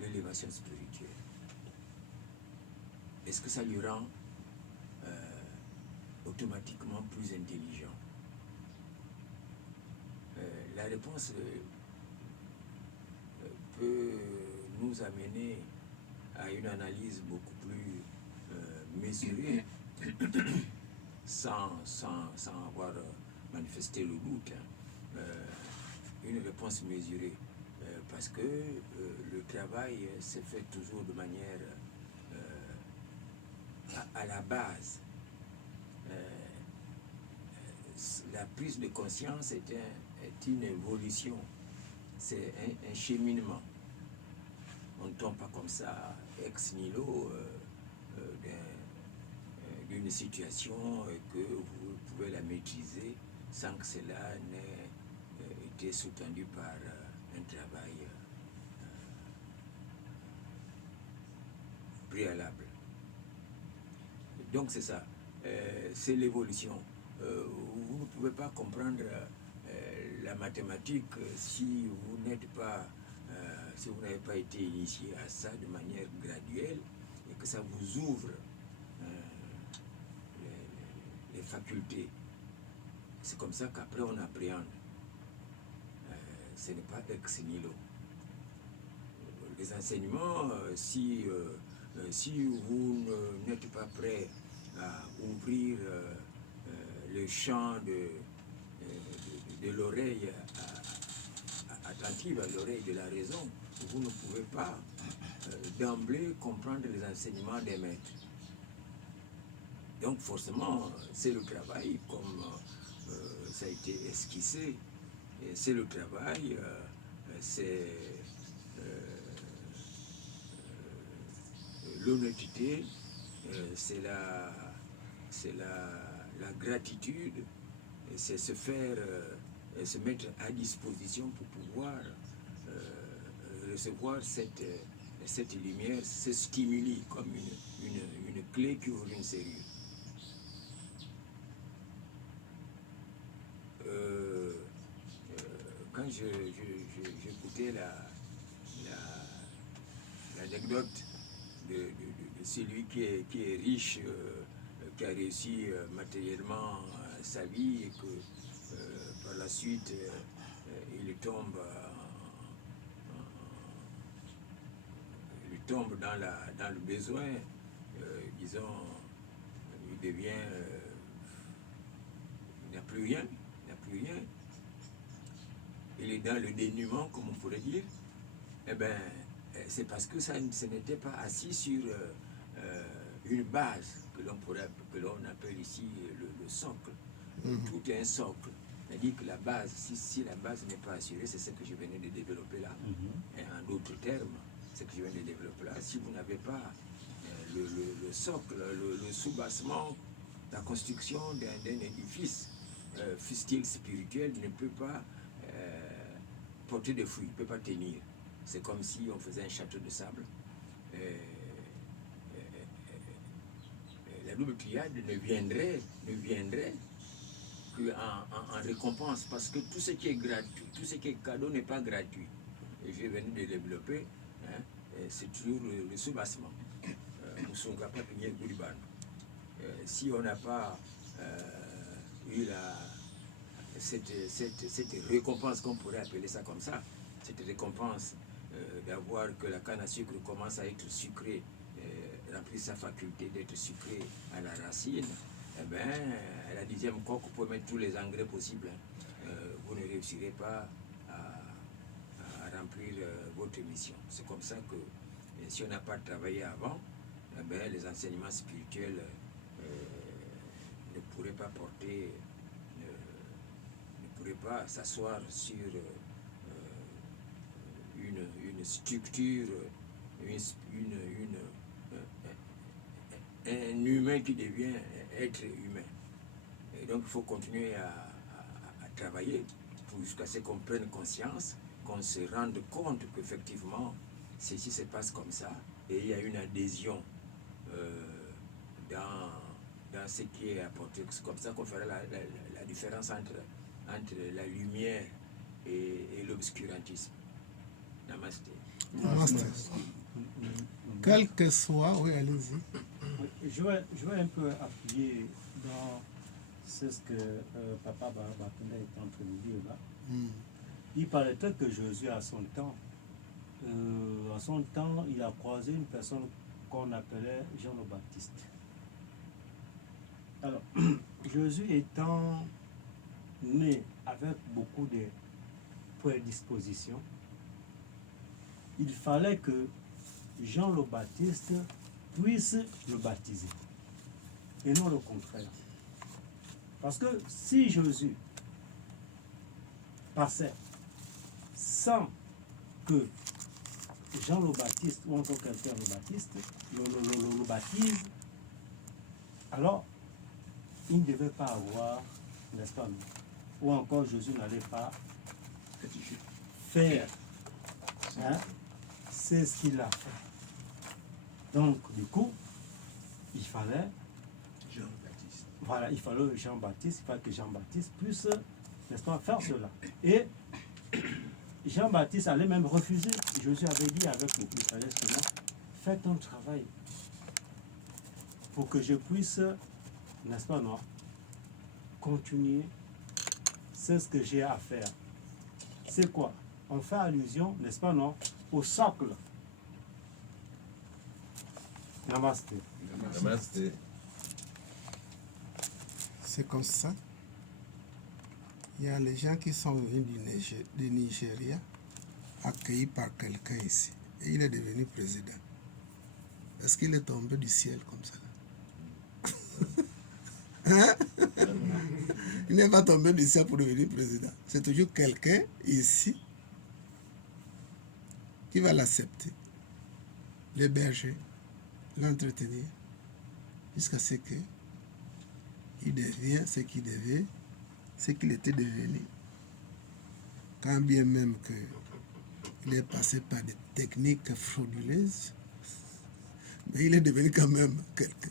l'élévation spirituelle? Est-ce que ça lui rend automatiquement plus intelligent? La réponse peut nous amener à une analyse beaucoup plus mesurée sans avoir manifesté le doute, hein. Une réponse mesurée, parce que le travail se fait toujours de manière à la base. La prise de conscience est une évolution, c'est un cheminement. On ne tombe pas comme ça ex nihilo d'une situation que vous pouvez la maîtriser sans que cela n'ait été sous-tendu par un travail préalable. Donc c'est ça, c'est l'évolution. Vous ne pouvez pas comprendre la mathématique si vous n'êtes pas, si vous n'avez pas été initié à ça de manière graduelle et que ça vous ouvre les facultés. C'est comme ça qu'après on appréhende. Ce n'est pas ex nihilo. Les enseignements, si vous n'êtes pas prêt à ouvrir le champ de l'oreille attentive, à l'oreille de la raison, vous ne pouvez pas d'emblée comprendre les enseignements des maîtres. Donc forcément, c'est le travail, comme ça a été esquissé, c'est le travail, c'est l'honnêteté, c'est la gratitude, c'est se faire, se mettre à disposition pour pouvoir recevoir cette lumière, ce stimuli comme une clé qui ouvre une serrure. Quand j'écoutais l'anecdote de celui qui est riche, qui a réussi matériellement sa vie et que par la suite il tombe dans le besoin, disons, il devient, il n'a plus rien, il est dans le dénuement, comme on pourrait dire. Eh bien, c'est parce que ce n'était pas assis sur une base que l'on appelle ici le socle. Tout est un socle. C'est-à-dire que la base, si la base n'est pas assurée, c'est ce que je venais de développer là. Et en d'autres termes, ce que je viens de développer là, si vous n'avez pas le socle, le soubassement, la construction d'un édifice, fût-il spirituel, ne peut pas porter de fruits, ne peut pas tenir. C'est comme si on faisait un château de sable. La double triade ne viendrait qu'en récompense, parce que tout ce qui est gratuit, tout ce qui est cadeau n'est pas gratuit. Et je venais de développer, hein, c'est toujours le soubassement. Si on n'a pas eu cette récompense, qu'on pourrait appeler ça comme ça, cette récompense d'avoir que la canne à sucre commence à être sucrée remplir sa faculté d'être sucré à la racine, eh bien, à la 10e coque, vous pouvez mettre tous les engrais possibles. Vous ne réussirez pas à remplir votre mission. C'est comme ça que si on n'a pas travaillé avant, eh bien, les enseignements spirituels ne pourraient pas porter, ne pourraient pas s'asseoir sur une structure, un humain qui devient être humain. Et donc il faut continuer à travailler jusqu'à ce qu'on prenne conscience, qu'on se rende compte qu'effectivement ceci se passe comme ça et il y a une adhésion dans ce qui est apporté. C'est comme ça qu'on fera la différence entre la lumière et l'obscurantisme. Namaste. Namaste. Quel que soit, oui, allez-y. Je vais un peu appuyer dans ce que Papa Bakunda est en train de dire là. Il paraîtrait que Jésus, à son temps, il a croisé une personne qu'on appelait Jean le Baptiste. Alors, Jésus étant né avec beaucoup de prédispositions, il fallait que Jean le Baptiste puisse le baptiser, et non le contraire. Parce que si Jésus passait sans que Jean le Baptiste ou encore quelqu'un le baptise, alors il ne devait pas avoir, n'est-ce pas, ou encore Jésus n'allait pas faire, hein, c'est ce qu'il a fait. Donc, du coup, il fallait Jean-Baptiste. Voilà, il fallait Jean-Baptiste, il fallait que Jean-Baptiste puisse, n'est-ce pas, faire cela. Et Jean-Baptiste allait même refuser. Jésus avait dit avec beaucoup de sagesse, faites un travail pour que je puisse, n'est-ce pas, non, continuer. C'est ce que j'ai à faire. C'est quoi? On fait allusion, n'est-ce pas, non, au socle. Namaste. Namaste. C'est comme ça. Il y a les gens qui sont venus du Nigeria, accueillis par quelqu'un ici. Et il est devenu président. Est-ce qu'il est tombé du ciel comme ça? Hein? Il n'est pas tombé du ciel pour devenir président. C'est toujours quelqu'un ici qui va l'accepter, l'héberger, l'entretenir, jusqu'à ce qu'il devienne ce qu'il devait, ce qu'il était devenu. Quand bien même qu'il est passé par des techniques frauduleuses, mais il est devenu quand même quelqu'un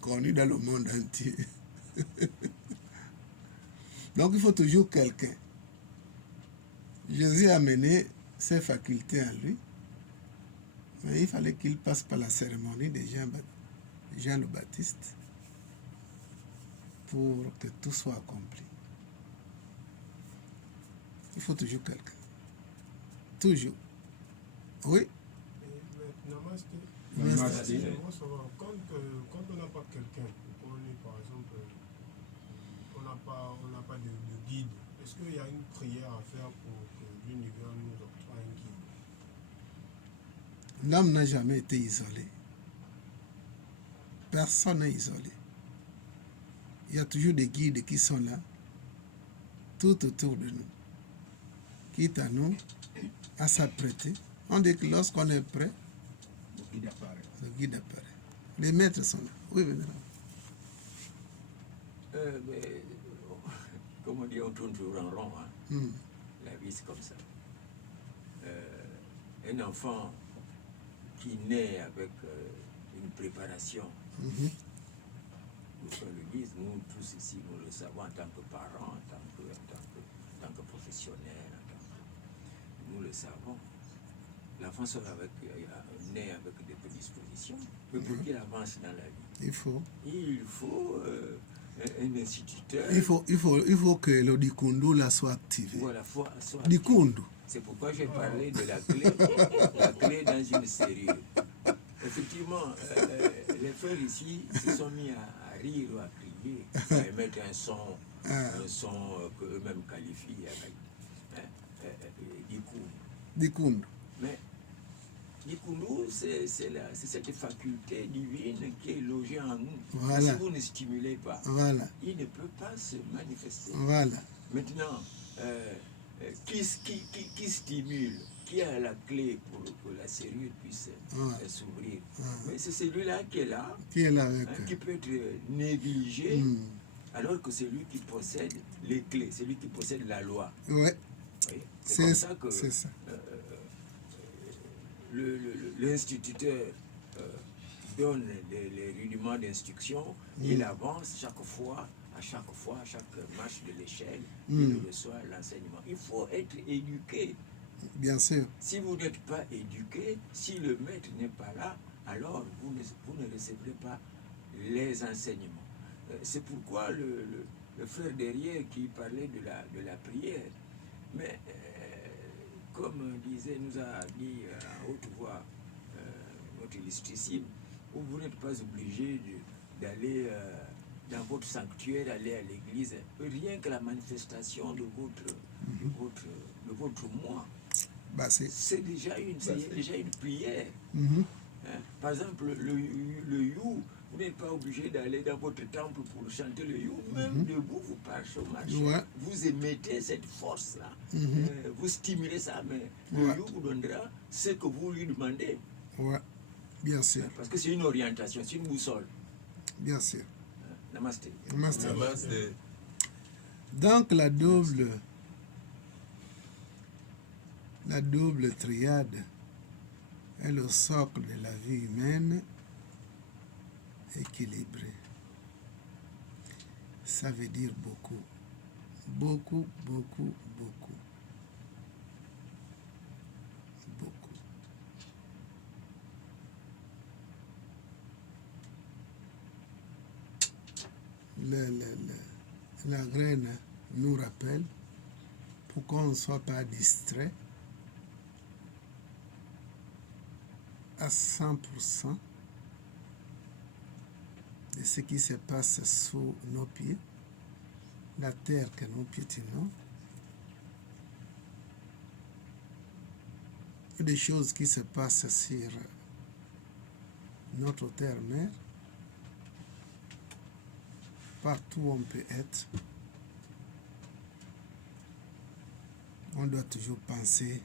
connu dans le monde entier. Donc il faut toujours quelqu'un. Jésus a amené ses facultés en lui, mais il fallait qu'il passe par la cérémonie de Jean le Baptiste pour que tout soit accompli. Il faut toujours quelqu'un. Toujours. Oui. Namaste. J'aimerais savoir, quand on n'a pas quelqu'un, on est par exemple, on n'a pas de guide, est-ce qu'il y a une prière à faire pour que l'univers nous octroie un guide? L'homme n'a jamais été isolé. Personne n'est isolé. Il y a toujours des guides qui sont là, tout autour de nous. Quitte à nous, à s'apprêter. On dit que lorsqu'on est prêt, le guide apparaît. Les maîtres sont là. Oui, vénérable. Mais, comme on dit, on tourne toujours en rond. Hein. La vie, c'est comme ça. Un enfant qui naît avec une préparation, nous le disons, nous tous ici, nous le savons en tant que parents, en tant que professionnels, nous le savons. L'enfant naît avec des prédispositions, mais pour qu'il avance dans la vie, il faut un instituteur. Il faut que le Dikundu là soit activé. Voilà, soit Dikundu. C'est pourquoi j'ai parlé de la clé dans une serrure. effectivement, les frères ici se sont mis à rire ou à crier, à émettre un son qu'eux-mêmes qualifient avec Dikou. Dikoun. Mais Dikoulou, c'est cette faculté divine qui est logée en nous. Voilà. Si vous ne stimulez pas, Voilà. il ne peut pas se manifester. Voilà. Maintenant, qui stimule, qui a la clé pour que la serrure puisse s'ouvrir? Mais c'est celui-là qui est là, Qui est là avec qui peut être négligé, Hmm. alors que c'est lui qui possède les clés, c'est lui qui possède la loi. Ouais, Vous voyez, c'est comme ça que c'est ça. l'instituteur donne les rudiments d'instruction, il avance chaque fois, à chaque marche de l'échelle, il reçoit l'enseignement. Il faut être éduqué. Bien sûr. Si vous n'êtes pas éduqué, si le maître n'est pas là, alors vous ne recevrez pas les enseignements. C'est pourquoi le frère derrière qui parlait de la prière, mais comme nous a dit à haute voix notre illustrissime, vous n'êtes pas obligé d'aller dans votre sanctuaire, aller à l'église, rien que la manifestation de votre moi. Bah, C'est déjà une prière. Mhm. Hein? Par exemple, le you, vous n'êtes pas obligé d'aller dans votre temple pour chanter le you. Même debout, vous marchez. Ouais. Vous émettez cette force-là. Vous stimulez ça, mais le Ouais. you vous donnera ce que vous lui demandez. Ouais, bien sûr. Parce que c'est une orientation, c'est une boussole. Bien sûr. Namasté. Namaste. Namaste. Donc la double triade est le socle de la vie humaine équilibrée. Ça veut dire beaucoup. Beaucoup, beaucoup, beaucoup. Beaucoup. La graine nous rappelle pour qu'on ne soit pas distrait à 100% de ce qui se passe sous nos pieds, la terre que nous piétinons, et des choses qui se passent sur notre terre-mère, partout où on peut être. On doit toujours penser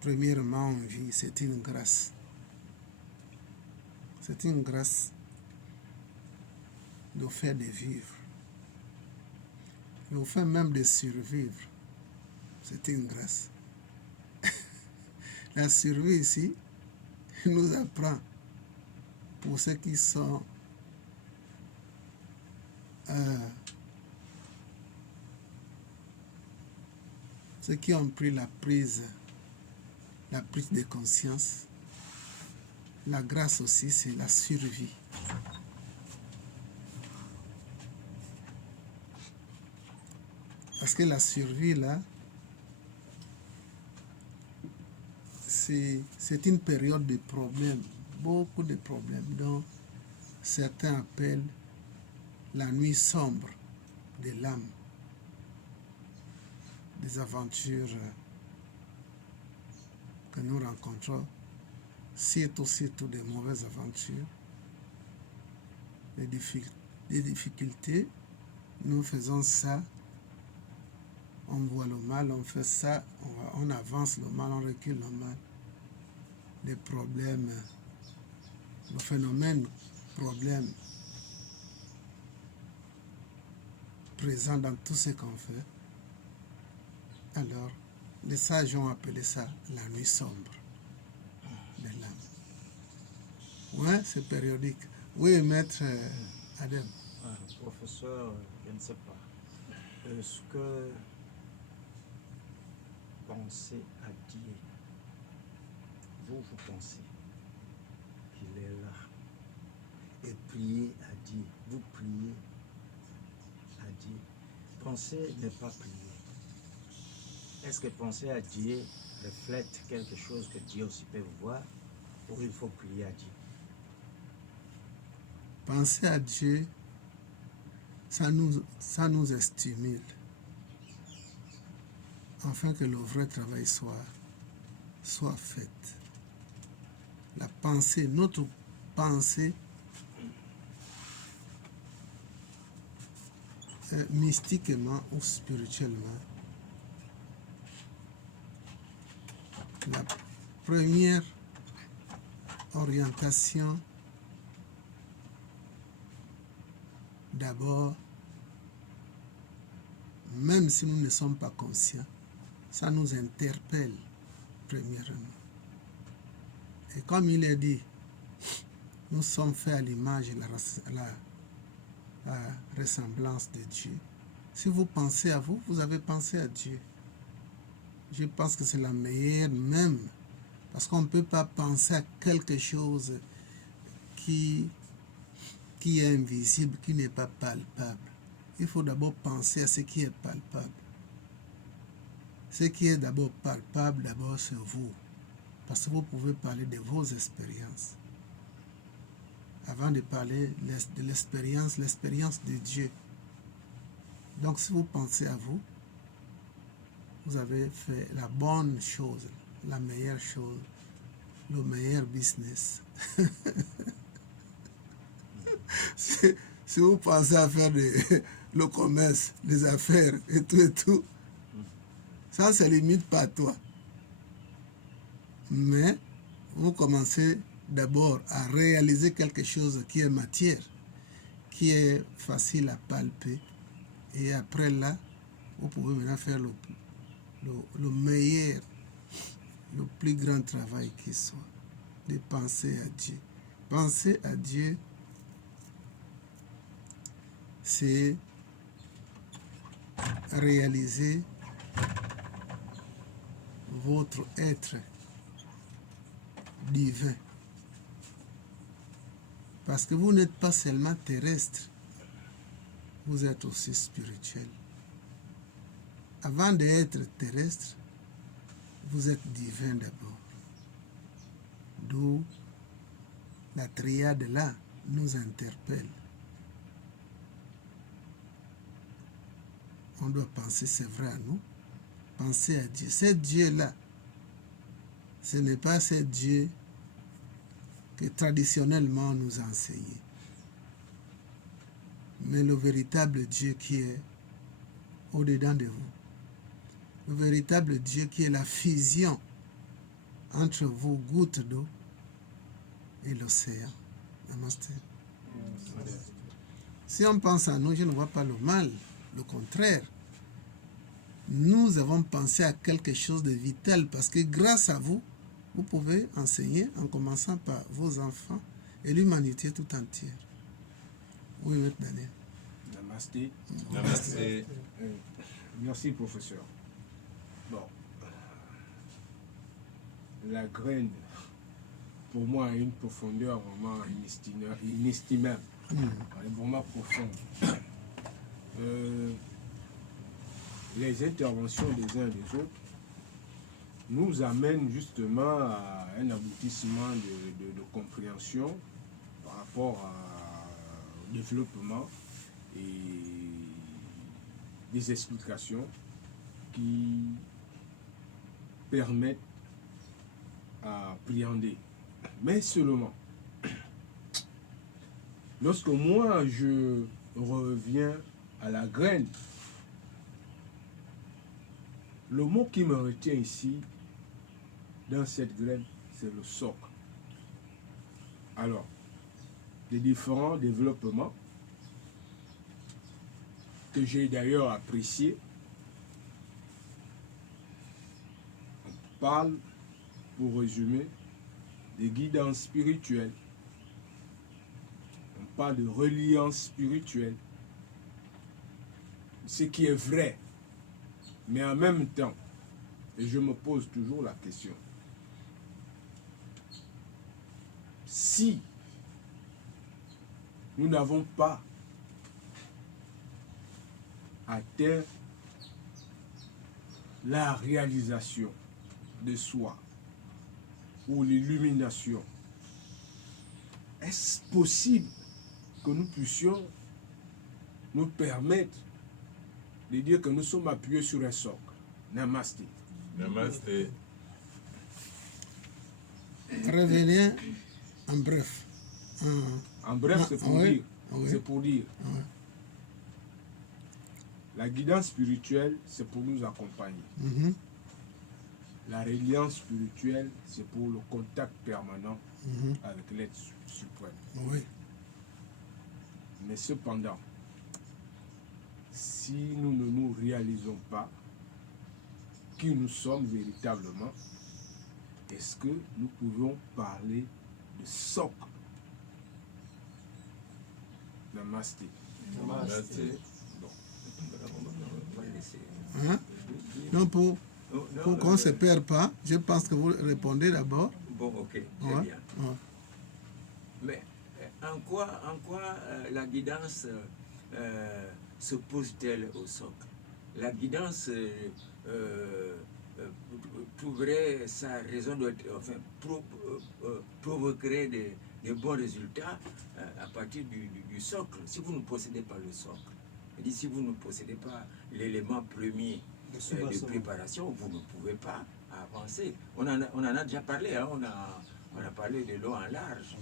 premièrement en vie, c'est une grâce. C'est une grâce le fait de vivre. Le fait même de survivre, c'est une grâce. La survie ici nous apprend, pour ceux qui sont ceux qui ont pris la prise de conscience, la grâce aussi, c'est la survie. Parce que la survie, là, c'est une période de problèmes, beaucoup de problèmes, dont certains appellent la nuit sombre de l'âme, des aventures que nous rencontrons, surtout des mauvaises aventures, des difficultés. Nous faisons ça, on voit le mal, on fait ça, on avance le mal, on recule le mal. Les problèmes, le phénomène problème présent dans tout ce qu'on fait. Alors, les sages ont appelé ça la nuit sombre de l'âme. Ouais, c'est périodique. Oui, maître Adam. Professeur, je ne sais pas. Est-ce que penser à Dieu, vous pensez qu'il est là, et prier à Dieu, vous priez à Dieu. Penser n'est pas prier. Est-ce que penser à Dieu reflète quelque chose que Dieu aussi peut voir, ou il faut prier à Dieu? Penser à Dieu, ça nous stimule, afin que le vrai travail soit fait. La pensée, notre pensée mystiquement ou spirituellement, la première orientation, d'abord, même si nous ne sommes pas conscients, ça nous interpelle premièrement. Et comme il est dit, nous sommes faits à l'image et la ressemblance de Dieu. Si vous pensez à vous, vous avez pensé à Dieu. Je pense que c'est la meilleure même, parce qu'on ne peut pas penser à quelque chose qui est invisible, qui n'est pas palpable. Il faut d'abord penser à ce qui est palpable. Ce qui est d'abord palpable, d'abord c'est vous. Parce que vous pouvez parler de vos expériences. Avant de parler de l'expérience de Dieu. Donc si vous pensez à vous, vous avez fait la bonne chose, la meilleure chose, le meilleur business. Si vous pensez à faire le commerce, les affaires et tout, ça ne se limite pas à toi. Mais vous commencez d'abord à réaliser quelque chose qui est matière, qui est facile à palper. Et après là, vous pouvez maintenant faire le meilleur, le plus grand travail qui soit, de penser à Dieu. Penser à Dieu, c'est réaliser votre être divin. Parce que vous n'êtes pas seulement terrestre, vous êtes aussi spirituel. Avant d'être terrestre, vous êtes divin d'abord. D'où la triade là nous interpelle. On doit penser, c'est vrai à nous, penser à Dieu. Ce Dieu-là, ce n'est pas ce Dieu que traditionnellement on nous a enseigné, mais le véritable Dieu qui est au-dedans de vous. Le véritable Dieu qui est la fusion entre vos gouttes d'eau et l'océan. Namasté. Si on pense à nous, je ne vois pas le mal, le contraire. Nous avons pensé à quelque chose de vital parce que grâce à vous, vous pouvez enseigner en commençant par vos enfants et l'humanité tout entière. Oui, M. Daniel. Namasté. Namasté. Merci, professeur. Bon. La graine, pour moi, a une profondeur vraiment inestimable. Elle est vraiment profonde. Les interventions des uns et des autres nous amènent justement à un aboutissement de compréhension par rapport au développement et des explications qui permettent à appréhender. Mais seulement, lorsque moi je reviens à la graine, le mot qui me retient ici, dans cette graine, c'est le socle. Alors, les différents développements que j'ai d'ailleurs appréciés, on parle, pour résumer, des guidances spirituelles, on parle de reliance spirituelle, ce qui est vrai, mais en même temps, et je me pose toujours la question, si nous n'avons pas atteint la réalisation de soi ou l'illumination, est-ce possible que nous puissions nous permettre de dire que nous sommes appuyés sur un socle? Namasté. Namasté. Revenez en bref. En bref, c'est pour oui, dire. oui. C'est pour dire. Oui. La guidance spirituelle, c'est pour nous accompagner. Mhm, La résilience spirituelle, c'est pour le contact permanent mhm, avec l'être suprême. oui. Mais cependant, si nous ne nous réalisons pas qui nous sommes véritablement, est-ce que nous pouvons parler de socle? Namasté. Namasté. Hein? Non, pour qu'on ne se perd pas, je pense que vous répondez d'abord. Bon, ok, très Ouais, bien. ouais. Mais en quoi la guidance s'oppose-t-elle au socle? La guidance trouverait sa raison d'être, enfin, provoquerait des bons résultats à partir du socle. Si vous ne possédez pas le socle, c'est-à-dire si vous ne possédez pas l'élément premier de préparation, vous ne pouvez pas avancer. On en a déjà parlé, hein, on a parlé de l'eau en large.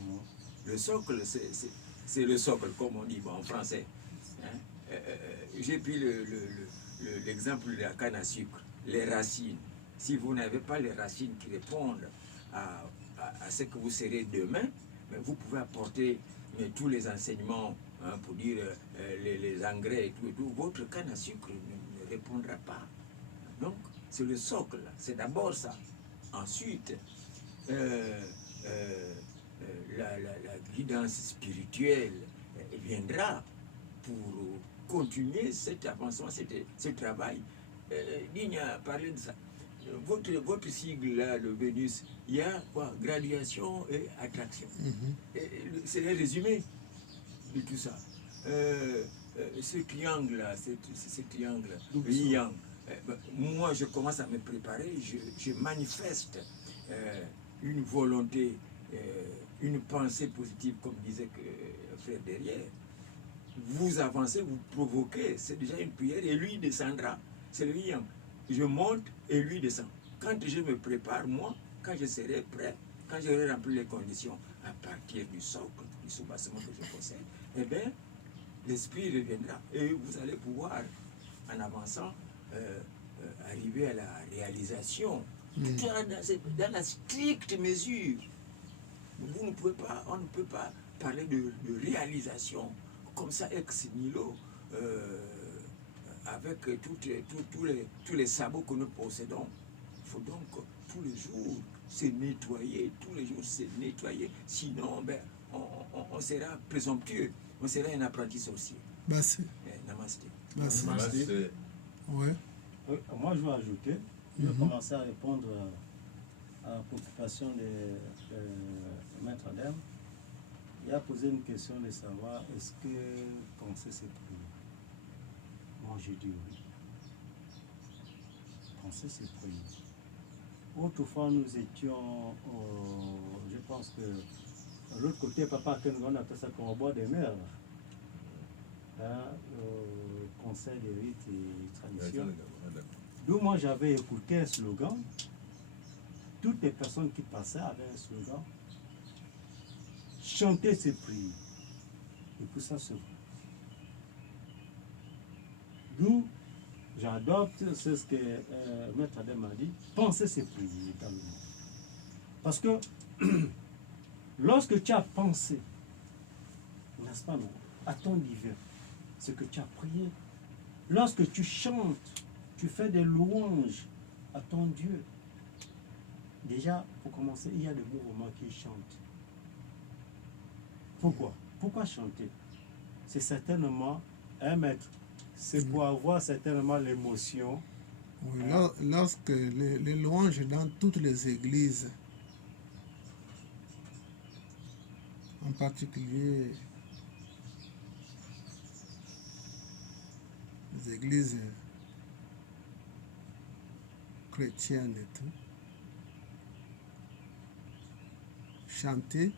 Le socle, c'est le socle, comme on dit en français. Hein. J'ai pris l'exemple de la canne à sucre, les racines. Si vous n'avez pas les racines qui répondent à ce que vous serez demain, mais vous pouvez apporter tous les enseignements, hein, pour dire les engrais et tout, votre canne à sucre ne répondra pas. Donc, c'est le socle, c'est d'abord ça. Ensuite, la guidance spirituelle viendra pour continuer cet avancement, ce travail. Digne a parlé de ça. Votre sigle là, le Vénus, il y a quoi? Graduation et attraction. C'est un résumé de tout ça. Ce triangle là, ce triangle, le yang. Moi, je commence à me préparer, je manifeste une volonté, une pensée positive, comme disait frère derrière. Vous avancez, vous provoquez, c'est déjà une prière, et lui descendra. C'est le yang. Je monte et lui descend. Quand je me prépare, moi, quand je serai prêt, quand j'aurai rempli les conditions, à partir du socle, du soubassement que je possède, eh bien, l'esprit reviendra. Et vous allez pouvoir, en avançant, arriver à la réalisation. Tout dans la stricte mesure. Vous ne pouvez pas, on ne peut pas parler de réalisation comme ça ex nihilo, avec tous les sabots que nous possédons. Il faut donc tous les jours se nettoyer, sinon ben, on sera présomptueux, on sera un apprenti sorcier. Bassi. Namasté. Bassi. Namasté. Ouais. Moi, je vais ajouter, je vais commencer à répondre à la préoccupation de Maître Adam. Il a posé une question de savoir est-ce que penser c'est prier. Moi, j'ai dit oui. Penser c'est prier. Autrefois, nous étions, je pense que, de l'autre côté, papa, on appelle ça comme au bord des mers. Au conseil des rites et traditions. D'où moi, j'avais écouté un slogan. Toutes les personnes qui passaient avaient un slogan. Chanter, c'est prier. Et pour ça, c'est vrai. D'où j'adopte ce que Maître Adam a dit. Penser, c'est prier également. Parce que lorsque tu as pensé, n'est-ce pas, non, à ton divin, ce que tu as prié, lorsque tu chantes, tu fais des louanges à ton Dieu. Déjà, pour commencer, il y a des mouvements qui chantent. Pourquoi? Pourquoi chanter? C'est certainement un maître. C'est pour avoir certainement l'émotion. Oui, lorsque les louanges dans toutes les églises, en particulier les églises chrétiennes et tout, chanter